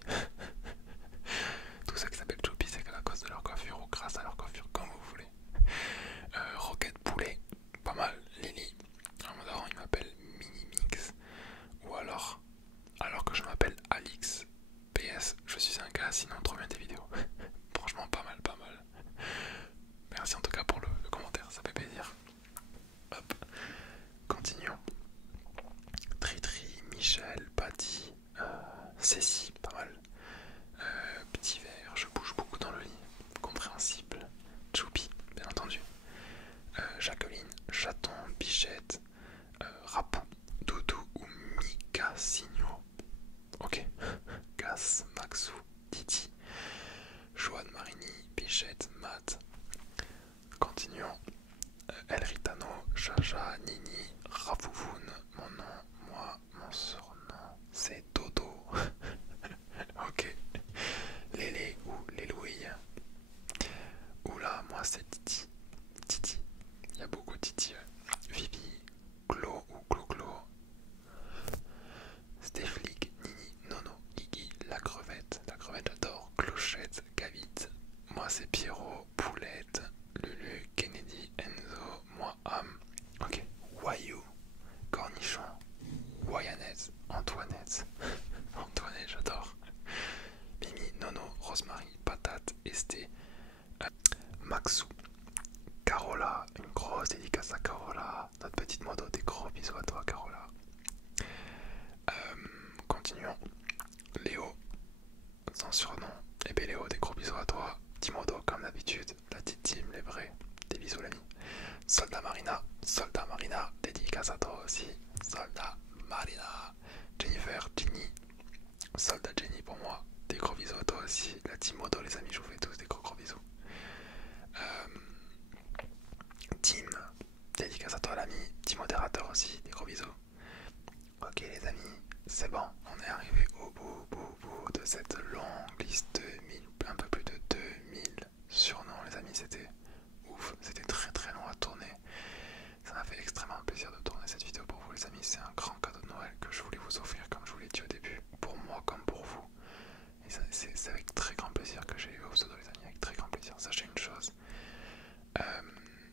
Tout ça qui s'appelle Choupi, c'est à cause de leur coiffure ou grâce à leur coiffure, comme vous voulez. Rocket Poulet, pas mal. Lily, un daron, il m'appelle Minimix. Ou alors que je m'appelle Alix. PS, je suis un gars, sinon trop bien tes vidéos. Franchement, pas mal. Merci en tout cas pour le commentaire, ça fait plaisir. Hop, continuons. Tritri, Michel, Patty, Cécile, pas mal. Petit verre, je bouge beaucoup dans le lit, compréhensible. Choupi, bien entendu. Jacqueline, Chaton, Bichette, Rapou, Doudou ou Mika Signo. Ok. Gas, Maxou, Titi, Joanne Marini, Bichette, Matt. Continuons. El Ritano, Jaja, Nini, Rafoufoun, mon nom, moi, mon surnom, c'est Dodo. Ok. Lélé ou Lélouille. Oula, moi c'est Titi. Il y a beaucoup de Titi. Vivi, Glo ou Glo. Stéphlic, Nini, Nono, Guigui, la crevette j'adore, Clochette, Gavite, moi c'est Pierrot, Poulette, Lulu, Kennedy, Enzo, moi Am, ok, Wayou, Cornichon, Wyanette, Antoinette, j'adore, Mimi, Nono, Rosemary, Patate, Esté, Maxou, Carola, une grosse dédicace à Carola, notre petite modo, des gros bisous à toi Carola. Continuons. Léo, sans surnom. Et bien Léo, des gros bisous à toi. Timodo, comme d'habitude. La petite team, les vrais. Des bisous l'ami. Soldat Marina, dédicace à toi aussi. Soldat Marina. Jennifer, Jenny. Soldat Jenny pour moi. Des gros bisous à toi aussi. La Timodo, les amis, je vous fais tous des gros bisous. Tim, dédicace à toi l'ami. Team modérateur aussi, des gros bisous. Ok les amis, c'est bon, on est arrivé au bout de cette longue liste de 1000, un peu plus de 2000 surnoms les amis, c'était ouf, c'était très long à tourner. Ça m'a fait extrêmement plaisir de tourner cette vidéo pour vous les amis, c'est un grand cadeau de Noël que je voulais vous offrir comme je vous l'ai dit au début, pour moi comme pour vous. Et c'est avec très grand plaisir que j'ai eu vos pseudos les amis, avec très grand plaisir. Sachez une chose,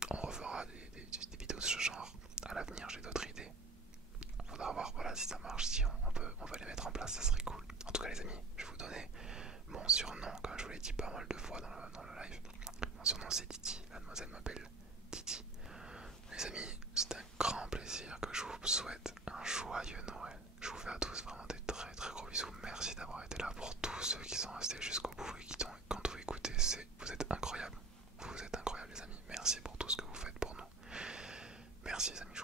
on refera des vidéos de ce genre à l'avenir, j'ai d'autres idées. Faudra voir voilà, si ça marche, si on peut les mettre en place, ça serait cool. En tout cas les amis, je vais vous donner mon surnom elle m'appelle Titi. Les amis, c'est un grand plaisir que je vous souhaite un joyeux Noël. Je vous fais à tous vraiment des très très gros bisous. Merci d'avoir été là. Pour tous ceux qui sont restés jusqu'au bout et qui t'ont, quand vous écoutez, vous êtes incroyables. Vous êtes incroyables les amis. Merci pour tout ce que vous faites pour nous. Merci les amis, je